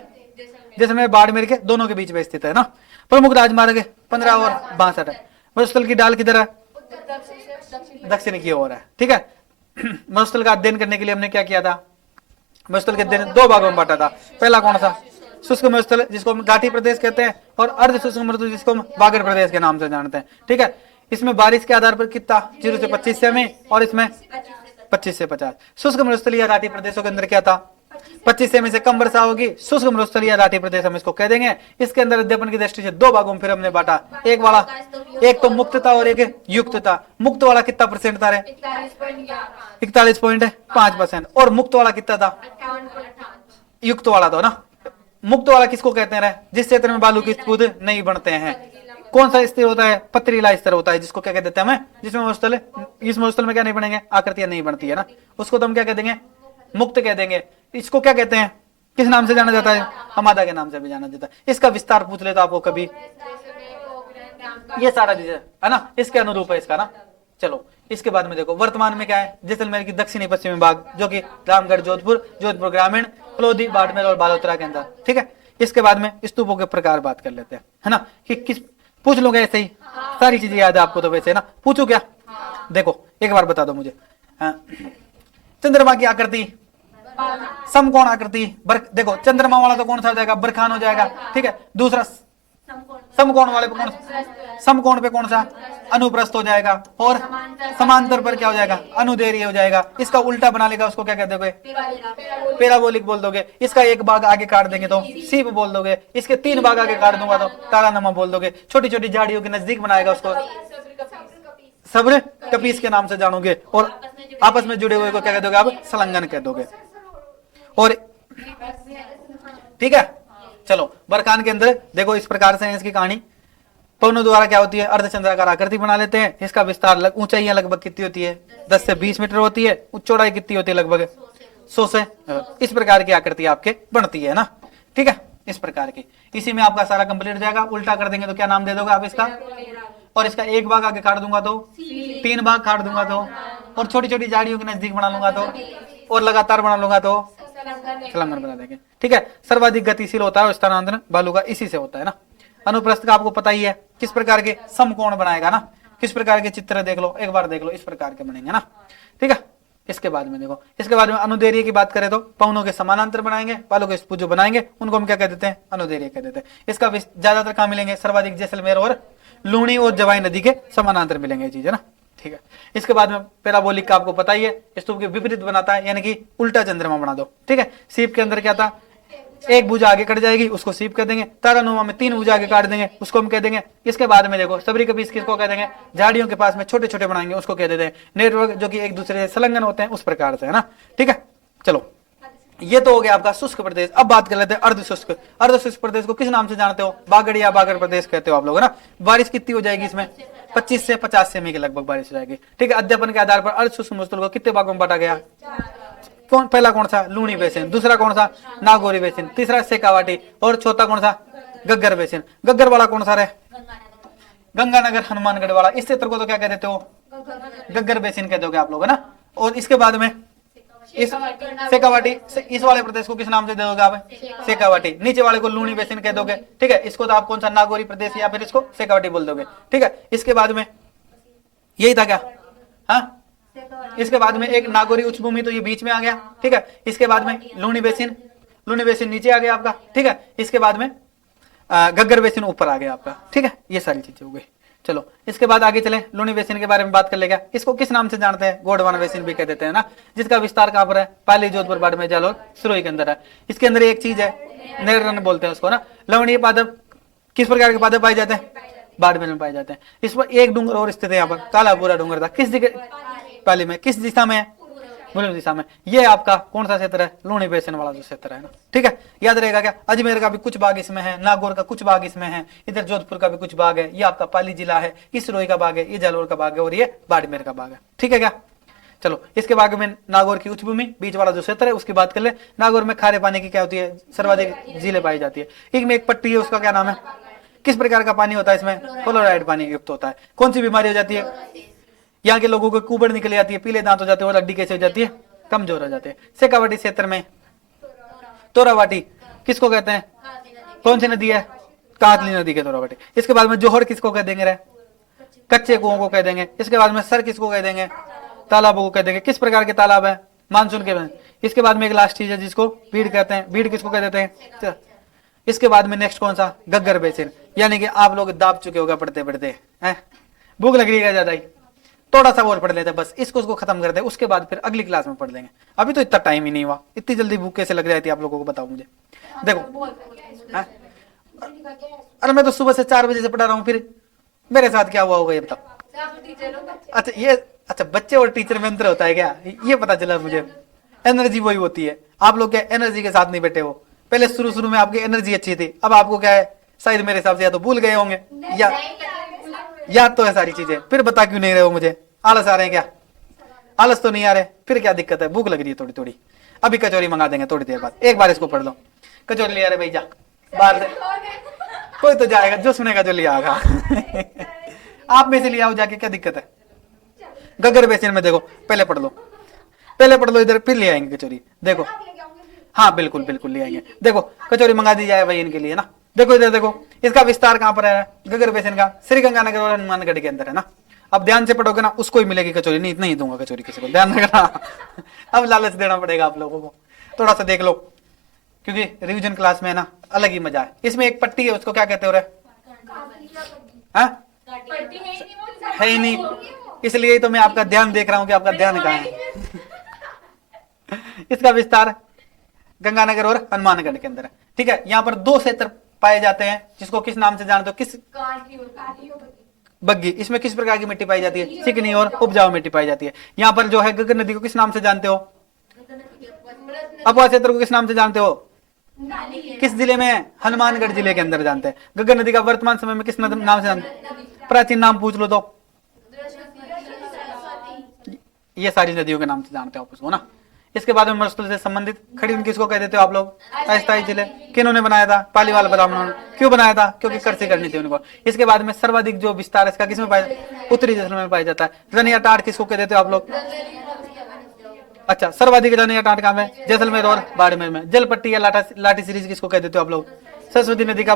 जैसलमेर, बाड़मेर के दोनों के बीच में स्थित है ना। प्रमुख राजमार्ग 15 और 62 है। मरुस्थल की ढाल किधर है? दक्षिण की ओर है। ठीक है। मरुस्थल का अध्ययन करने के लिए हमने क्या किया था? मरुस्थल के अध्ययन 2 भागों में बांटा था। पहला कौन सा? शुष्क मरुस्थल, जिसको हम घाटी प्रदेश कहते हैं, और अर्ध शुष्क मरुस्थल, जिसको हम बागड़ प्रदेश के नाम से जानते हैं। ठीक है। इसमें बारिश के आधार पर कितना? 0 से 25 सेमी, और इसमें 25 से 50। शुष्क मरुस्थल या घाटी प्रदेशों के अंदर क्या था? 25 सेमी से कम वर्षा होगी। शुष्क मरुस्थल या घाटी प्रदेश हम इसको कह देंगे। इसके अंदर अध्ययन की दृष्टि से 2 भागों में फिर हमने बांटा। एक तो मुक्तता और एक युक्तता। मुक्त वाला कितना परसेंट था? 41.5%। और मुक्त वाला कितना था? युक्त वाला था ना। मुक्त वाला किसको कहते हैं? जिस क्षेत्र में बालू की स्फूद नहीं बनते हैं। कौन सा स्तर होता है? पथरीला स्तर होता है, जिसको क्या कहते हैं हमें? जिसमें मरुस्थल, इस मरुस्थल में क्या नहीं बनेंगे? आकृतियां नहीं बनती है ना, उसको तो हम क्या कह देंगे? मुक्त कह देंगे। इसको क्या कहते हैं? किस नाम से जाना जाता है? हमादा के नाम से भी जाना जाता है। इसका विस्तार पूछ ले तो आपको कभी, ये सारा चीज है ना, इसके अनुरूप है इसका ना। चलो, इसके बाद में देखो वर्तमान में क्या है? जैसलमेर की दक्षिणी पश्चिमी भाग, जो कि रामगढ़, जोधपुर ग्रामीण, फलोदी, बाड़मेर और बालोतरा के अंदर। ठीक है। इसके बाद में स्तूपों के प्रकार बात कर लेते हैं, है ना, कि किस पूछ लोगे ऐसे ही सारी चीजें याद है आपको तो वैसे ना। पूछू क्या? देखो एक बार बता दो मुझे। चंद्रमा की आकृति समकोण आकृति। देखो चंद्रमा वाला तो कौन सा हो जाएगा? बरखान हो जाएगा। ठीक है। दूसरा समकोण वाले पे कौन सा? समकोण पे कौन सा? अनुप्रस्थ हो जाएगा। और समांतर पर क्या हो जाएगा? अनुदैर्घ्य हो जाएगा। इसका उल्टा बना लेगा, उसको क्या कहते हो? पैराबोलिक बोल दोगे। इसका एक भाग आगे काट देंगे तो सीप बोल दोगे। इसके 3 भाग आगे काट दूंगा तो तारानमा बोल दोगे। छोटी छोटी झाड़ियों के नजदीक बनाएगा उसको सब्र कपीस के नाम से जानोगे। और आपस में जुड़े हुए को क्या कह दोगे? आप संलग्न कह दोगे। और ठीक है। चलो, बरखान के अंदर देखो इस प्रकार से है इसकी कहानी। पवनों द्वारा क्या होती है? अर्धचंद्राकार आकृति बना लेते हैं। इसका विस्तार ऊंचाइयां लगभग कितनी होती है? 10 से 20 मीटर होती है। चौड़ाई कितनी होती है? लगभग 100 से। इस प्रकार की आकृति आपके बनती है ना। ठीक है। इस प्रकार की, इसी में आपका सारा कंप्लीट हो जाएगा। उल्टा कर देंगे तो क्या नाम दे दोगे आप इसका? और इसका एक भाग आगे काट दूंगा तो 3 भाग काट दूंगा तो, और छोटी छोटी झाड़ियों के नजदीक बना लूंगा तो, और लगातार बना लूंगा तो संलग्न बना देंगे। ठीक है। सर्वाधिक गतिशील होता है स्थानांतरण बालू का, इसी से होता है ना। अनुप्रस्थ का आपको पता ही है, किस प्रकार के समकोण बनाएगा ना। किस प्रकार के चित्र देख लो, एक बार देख लो, इस प्रकार के बनेंगे ना। ठीक है। इसके बाद में देखो, इसके बाद में अनुदैर्घ्य की बात करें तो पवनों के समानांतर बनाएंगे, बालू के स्फूद जो बनाएंगे उनको हम क्या कह देते हैं? अनुदैर्घ्य कह देते हैं। इसका ज्यादातर कहाँ मिलेंगे? सर्वाधिक जैसलमेर और लूणी और जवाई नदी के समानांतर मिलेंगे ये चीज, है ना। ठीक है। इसके बाद में पैराबोलिक का आपको पता ही है, स्तूप के विपरीत बनाता है, यानी कि उल्टा चंद्रमा बना दो। ठीक है। सीप के अंदर क्या था? एक भुजा आगे कट जाएगी, उसको सीप कह देंगे। तारानुमा में 3 भुजा आगे काट देंगे, उसको हम कह देंगे। इसके बाद में देखो सबरी कपीस किसको कह देंगे, झाड़ियों के पास में छोटे छोटे बनाएंगे, उसको कह देते हैं नेटवर्क, जो कि एक दूसरे से संलग्न होते हैं, उस प्रकार से, है ना। ठीक है, चलो ये तो हो गया आपका शुष्क प्रदेश। अब बात कर लेते हैं अर्ध शुष्क। अर्ध शुष्क प्रदेश को किस नाम से जानते हो, बागड़ या बागड़ प्रदेश कहते हो आप लोग, है ना। बारिश कितनी हो जाएगी इसमें, 25 से 50 सेमी के लगभग बारिश हो जाएगी। ठीक है, अध्ययन के आधार पर अर्ध शुष्क मरुस्थल को कितने भागों में बांटा गया, कौन पहला कौन सा, लूणी बेसिन, दूसरा कौन सा, नागौरी बेसिन, तीसरा शेखावाटी, और चौथा कौन सा, गग्गर बेसिन। गग्गर वाला कौन सा रहे, गंगानगर हनुमानगढ़ वाला। इस क्षेत्र को तो क्या कह देते हो, गग्गर बेसिन कह दोगे आप लोग, है ना। और इसके बाद में इस शेखावाटी, इस वाले प्रदेश को किस नाम से दोगे आप, शेखावाटी। नीचे वाले को लूणी बेसिन कह दोगे। ठीक है, इसको तो आप कौन सा, नागौरी प्रदेश या फिर इसको शेखावाटी बोल दोगे। ठीक है, इसके बाद में यही था क्या, हाँ। इसके बाद में एक नागौरी उच्च भूमि, तो ये बीच में आ गया। ठीक है, इसके बाद में लूणी बेसिन, लूणी बेसिन नीचे आ गया आपका। ठीक है, इसके बाद में गग्गर बेसिन ऊपर आ गया आपका। ठीक है, ये सारी चीजें हो गई। चलो इसके बाद आगे चले, लूणी बेसिन के बारे में बात कर लेगा। इसको किस नाम से जानते हैं, गोंडवाना बेसिन भी कह देते हैं ना, जिसका विस्तार कहां पर है, पाली, जोधपुर, बाड़मेर, जालौर, सिरोही के अंदर है। इसके अंदर एक चीज है, नेरन बोलते हैं उसको ना। लवणीय पादप किस प्रकार के पादप पाए जाते हैं, बाड़मेर में पाए जाते हैं। इस पर एक डूंगर और स्थित है यहाँ पर, कालाबूरा डूंगर था, किस जगह, पाली में, किस दिशा में है, पूर्व दिशा में। ये आपका कौन सा क्षेत्र है, लूणी बेसिन वाला जो क्षेत्र है ना। ठीक है, याद रहेगा क्या, अजमेर का भी कुछ भाग इसमें है, नागौर का कुछ भाग इसमें है, इधर जोधपुर का भी कुछ भाग है, ये आपका पाली जिला है, ये सिरोही का भाग है, ये जालौर का भाग है, और ये बाड़मेर का भाग है। ठीक है क्या, चलो इसके बाद में नागौर की उच्च भूमि, बीच वाला जो क्षेत्र है उसकी बात कर ले। नागौर में खारे पानी की क्या होती है, सर्वाधिक झीलें पाई जाती है। एक में एक पट्टी है, उसका क्या नाम है, किस प्रकार का पानी होता है इसमें, फ्लोराइड पानी युक्त होता है। कौन सी बीमारी हो जाती है, यहाँ के लोगों को कुबड़ निकल जाती है, पीले दांत हो जाते हैं, और हड्डी कैसे हो जाती है, कमजोर हो जाते हैं। शेखावाटी क्षेत्र में तोरावाटी किसको कहते हैं, कौन सी नदी है, कातली नदी के तोरावाटी। इसके बाद में जोहर किसको कह देंगे, कच्चे कुओं को कह देंगे। इसके बाद में सर किसको कह देंगे, तालाबों को कह देंगे। किस प्रकार के तालाब है, मानसून के में। इसके बाद में एक लास्ट चीज है जिसको बीड़ कहते हैं, बीड़ किसको कह देते हैं। इसके बाद में नेक्स्ट कौन सा, गग्गर बेसिन। यानी कि आप लोग दाब चुके होगा पढ़ते पढ़ते, हैं भूख लग रही है ज्यादा ही, थोड़ा सा और पढ़ लेते हैं बस, इसको खत्म कर दे, उसके बाद फिर अगली क्लास में पढ़ लेंगे। अभी तो इतना टाइम ही नहीं हुआ, इतनी जल्दी भूख कैसे लग जाती है आप लोगों को, बताओ मुझे। देखो अरे मैं तो सुबह से 4 बजे से पढ़ा रहा हूँ, फिर मेरे साथ क्या हुआ होगा ये बताओ। अच्छा ये, अच्छा बच्चे और टीचर में अंतर होता है क्या, ये पता चला मुझे। एनर्जी वही होती है, आप लोग क्या एनर्जी के साथ नहीं बैठे हो। पहले शुरू में आपकी एनर्जी अच्छी थी, अब आपको क्या है, शायद मेरे हिसाब से या तो भूल गए होंगे या याद तो है सारी चीजें, फिर बता क्यों नहीं रहे हो मुझे। आलस आ रहे हैं क्या, आलस तो नहीं आ रहे, फिर क्या दिक्कत है, भूख लग रही है थोड़ी थोड़ी। अभी कचौरी मंगा देंगे थोड़ी देर बाद, एक बार इसको पढ़ लो। कचौरी ले आ रहे भैया बाहर से, कोई तो जाएगा जो सुनेगा जो ले आएगा। आप में से ले आओ जाके, क्या दिक्कत है। गग्गर बेसिन में देखो, पहले पढ़ लो, पहले पढ़ लो इधर, फिर ले आएंगे कचौरी। देखो हाँ बिल्कुल बिल्कुल ले आएंगे। देखो कचौरी मंगा दी जाए भाई इनके लिए ना। देखो इधर देखो, इसका विस्तार कहां पर है, गग्गर बेसिन का श्री गंगानगर और हनुमानगढ़ के अंदर है ना। अब ध्यान से पढ़ोगे ना, उसको ही मिलेगी कचौरी, नहीं इतना ही दूंगा कचौरी किसी को, ध्यान रखना। अब लालच देना पड़ेगा आप लोगों को, थोड़ा सा देख लो, क्योंकि रिवीजन क्लास में है ना अलग ही मजा है। इसमें एक पट्टी है, उसको क्या कहते हो रे, है ही नहीं, इसलिए तो मैं आपका ध्यान देख रहा हूं कि आपका ध्यान कहाँ है। इसका विस्तार गंगानगर और हनुमानगढ़ के अंदर है। ठीक है, यहाँ पर 2 क्षेत्र पाए जाते हैं, जिसको किस नाम से जानते हो, किस, बग्गी। इसमें किस प्रकार की मिट्टी पाई जाती है, चिकनी और उपजाऊ मिट्टी पाई जाती है। यहाँ पर जो है गग्गर नदी को किस नाम से जानते हो, अपवा क्षेत्र को किस नाम से जानते हो, किस जिले में, हनुमानगढ़ जिले के अंदर जानते हैं। गग्गर नदी का वर्तमान समय में किस नाम से जानते हैं, प्राचीन नाम पूछ लो तो, ये सारी नदियों के नाम से जानते हो आप उसको ना। इसके बाद में मरुस्थल से संबंधित खड़ी किसको कह देते हो आप लोग, अस्थायी जिले। किन्होंने बनाया था, पालीवाल ब्राह्मणों ने। क्यों बनाया था, क्योंकि कृषि करनी थी उनको। इसके बाद में सर्वाधिक जो विस्तार है इसका किसमें पाया, उत्तरी जैसलमेर में पाया जाता है। रनिया टाट किसको कह देते हो आप लोग, अच्छा सर्वाधिक रनिया टाट कहाँ में, जैसलमेर और बाड़मेर में। जल पट्टी या लाठी सीरीज किसको कह देते हो आप लोग, सरस्वती नदी का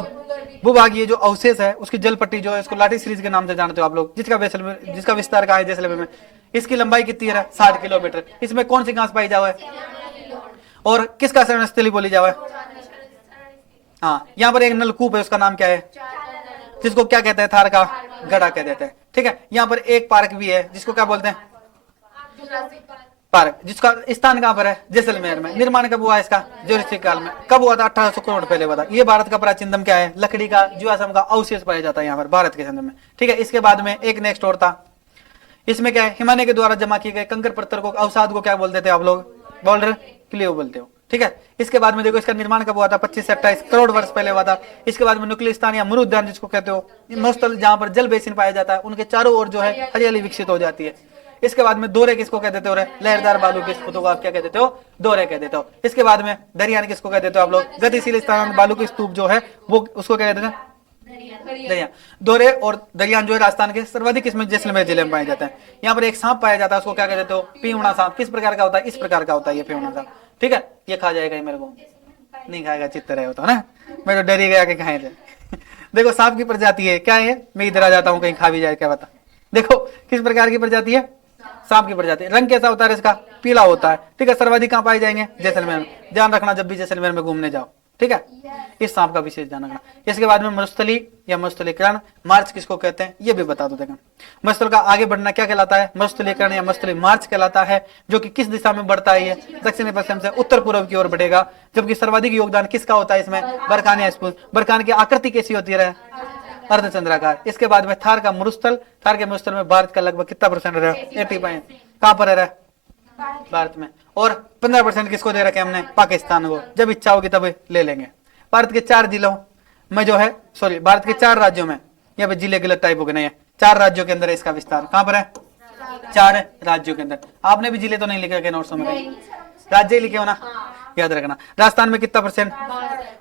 भूभागीय जो अवशेष है उसकी जल पट्टी जो है इसको लाठी सीरीज के नाम से जानते हो आप लोग, जिसका विस्तार कहाँ है, जैसलमेर में। इसकी लंबाई कितनी है, 60 किलोमीटर। इसमें कौन सी घास पाई जाओ है, और किसका शरण स्थली बोली जाओ है। हाँ, यहाँ पर एक नलकूप है, उसका नाम क्या है, जिसको क्या कहते हैं, थार का गड़ा कह देते हैं। ठीक है, यहाँ पर एक पार्क भी है जिसको क्या बोलते हैं, पार्क, जिसका स्थान कहाँ पर है, जैसलमेर में। निर्माण कब हुआ इसका, ज्योतिषिक काल में। कब हुआ था, 1800 करोड़ पहले हुआ था। ये भारत का प्राचीन दम क्या है, लकड़ी का जीवाश्म का अवशेष पाया जाता है यहाँ पर भारत के अंदर में, ठीक है। इसके बाद में एक नेक्स्ट और था, इसमें क्या है, हिमालय के द्वारा जमा किए गए कंकर पत्थर को, अवसाद को क्या बोलते थे आप लोग, बोल्डर क्लियो बोलते हो, ठीक है। इसके बाद में देखो इसका निर्माण कब हुआ था, 25 से 28 करोड़ वर्ष पहले हुआ था। इसके बाद में नुक्लिस्तान या मरु उद्यान जिसको कहते हो, मरुस्थल जहां पर जल बेसिन पाया जाता है, उनके चारों ओर जो है हरियाली विकसित हो जाती है। इसके बाद में दोहरे किसको कह देते हो, लहरदार बालू के स्तूपों को आप क्या कह देते हो, दोहरे कह देते हो। इसके बाद में दरियान किसको कह देते हो आप लोग, गतिशील स्थान बालू के स्तूप जो है वो उसको क्या कहते हैं, दरिया। दोहरे और दरियान जो है राजस्थान के सर्वाधिक इसमें जैसलमेर जिले में पाए जाते हैं। यहाँ पर एक सांप पाया जाता है, उसको क्या कह देते हो, पीवड़ा सांप। किस प्रकार का होता है, इस प्रकार का होता है ये पीवड़ा सांप, ठीक है। ये खा जाएगा ये मेरे को नहीं खाएगा, चित्त रहे हो तो ना, मैं तो डर ही गया कि खाए थे। देखो सांप की प्रजाति है, क्या है, मैं इधर आ जाता हूँ कहीं खा भी जाए, क्या बता। देखो किस प्रकार की प्रजाति है, सांप की प्रजाति। रंग कैसा होता है इसका, पीला होता है, ठीक है। सर्वाधिक कहाँ पाए जाएंगे, जैसलमेर में। ध्यान रखना जब भी जैसलमेर में घूमने जाओ, ठीक है, इस सांप का विशेष ध्यान रखना। इसके बाद में मरुस्थली या मरुस्थलीकरण, मार्च किसको कहते हैं ये भी बता दो। देखो मरुस्थल का आगे बढ़ना क्या कहलाता है, मरुस्थलीकरण या मरुस्थली मार्च कहलाता है, जो कि किस दिशा में बढ़ता है, ये दक्षिण पश्चिम से उत्तर पूर्व की ओर बढ़ेगा। जबकि सर्वाधिक योगदान किसका होता है इसमें, बरखान या स्पून। बरखान की आकृति कैसी होती है, अर्धचंद्राकार। इसके बाद में थार का मरुस्थल, थार के मरुस्थल में भारत का लगभग कितना परसेंट रहा, 80%। कहां पर रहा, भारत में। और 15% किसको दे रखे हमने, पाकिस्तान को। जब इच्छा होगी तब ले लेंगे। भारत के 4 जिलों में जो है, सॉरी भारत के 4 राज्यों में, यहाँ पे जिले गलत टाइप हो गए, नहीं है, 4 राज्यों के अंदर इसका विस्तार। कहां पर है, 4 राज्यों के अंदर। आपने भी जिले तो नहीं लिखे रखे नोट्स में, राज्य ही लिखे हो ना, याद रखना। राजस्थान में कितना परसेंट,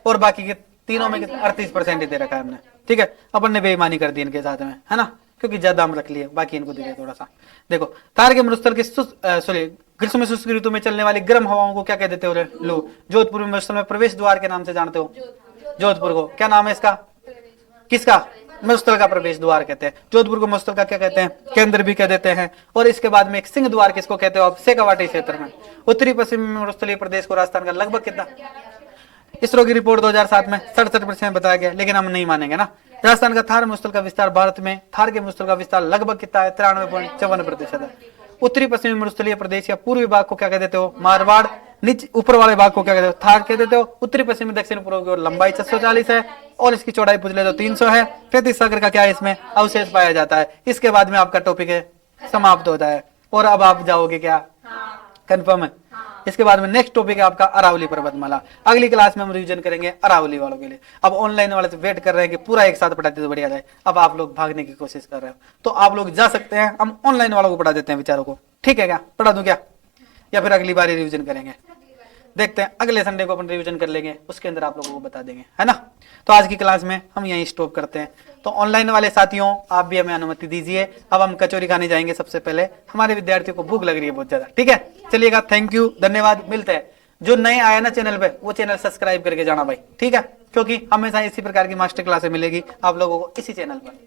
और बाकी के तीनों में 38% ही दे रखा है हमने, ठीक है। अपन ने बेईमानी कर दी इनके साथ में, है ना, क्योंकि ज्यादा हम रख लिए, बाकी इनको दे दिया थोड़ा सा। देखो थार के मरुस्थल के सॉरी ग्रीष्म में शुष्क ऋतु में चलने वाली गर्म हवाओं को क्या कह देते हो, लू। जोधपुर में मरुस्थल में प्रवेश द्वार के नाम से जानते हो, जोधपुर को क्या नाम है इसका, किसका, मरुस्थल का प्रवेश द्वार कहते हैं। जोधपुर को मरुस्थल का क्या कहते हैं, केंद्र भी कह देते हैं। और इसके बाद में एक सिंह द्वार किसको कहते हो आप, शेखावाटी क्षेत्र में। उत्तरी पश्चिमी मरुस्थलीय प्रदेश को राजस्थान का लगभग कितना, इसरो की रिपोर्ट 2007 में 67% बताया गया, लेकिन हम नहीं मानेंगे ना। राजस्थान का थार मरुस्थल का विस्तार, भारत में थार के मरुस्थल का विस्तार लगभग कितना है, 93.54% है। उत्तरी पश्चिमी मरुस्थलीय प्रदेश या पूर्वी भाग को क्या कह देते हो, मारवाड़। नीचे ऊपर वाले भाग को क्या कहते हो, थार कह देते हो। उत्तरी पश्चिमी दक्षिण पूर्व की ओर लंबाई 640 है और इसकी चौड़ाई पूछ ले तो 300 है। 33 सागर का क्या है, इसमें अवशेष पाया जाता है। इसके बाद में आपका टॉपिक है समाप्त होता है और अब आप जाओगे क्या, कंफर्म है। इसके बाद में नेक्स्ट टॉपिक है आपका अरावली पर्वतमाला। अगली क्लास में हम रिवीजन करेंगे अरावली वालों के लिए। अब ऑनलाइन वाले से वेट कर रहे हैं कि पूरा एक साथ पढ़ाते तो बढ़िया जाए। अब आप लोग भागने की कोशिश कर रहे हो तो आप लोग जा सकते हैं, हम ऑनलाइन वालों को पढ़ा देते हैं बेचारों को, ठीक है क्या, पढ़ा दूं क्या, या फिर अगली बार रिवीजन करेंगे। देखते हैं अगले संडे को अपन रिवीजन कर लेंगे, उसके अंदर आप लोगों को बता देंगे, है ना। तो आज की क्लास में हम यहीं स्टॉप करते हैं। तो ऑनलाइन वाले साथियों आप भी हमें अनुमति दीजिए, अब हम कचौरी खाने जाएंगे। सबसे पहले हमारे विद्यार्थियों को भूख लग रही है बहुत ज्यादा, ठीक है। चलिएगा, थैंक यू, धन्यवाद, मिलते हैं। जो नए आया ना चैनल पे, वो चैनल सब्सक्राइब करके जाना भाई, ठीक है, क्योंकि हमेशा इसी प्रकार की मास्टर क्लासें मिलेगी आप लोगों को इसी चैनल पर।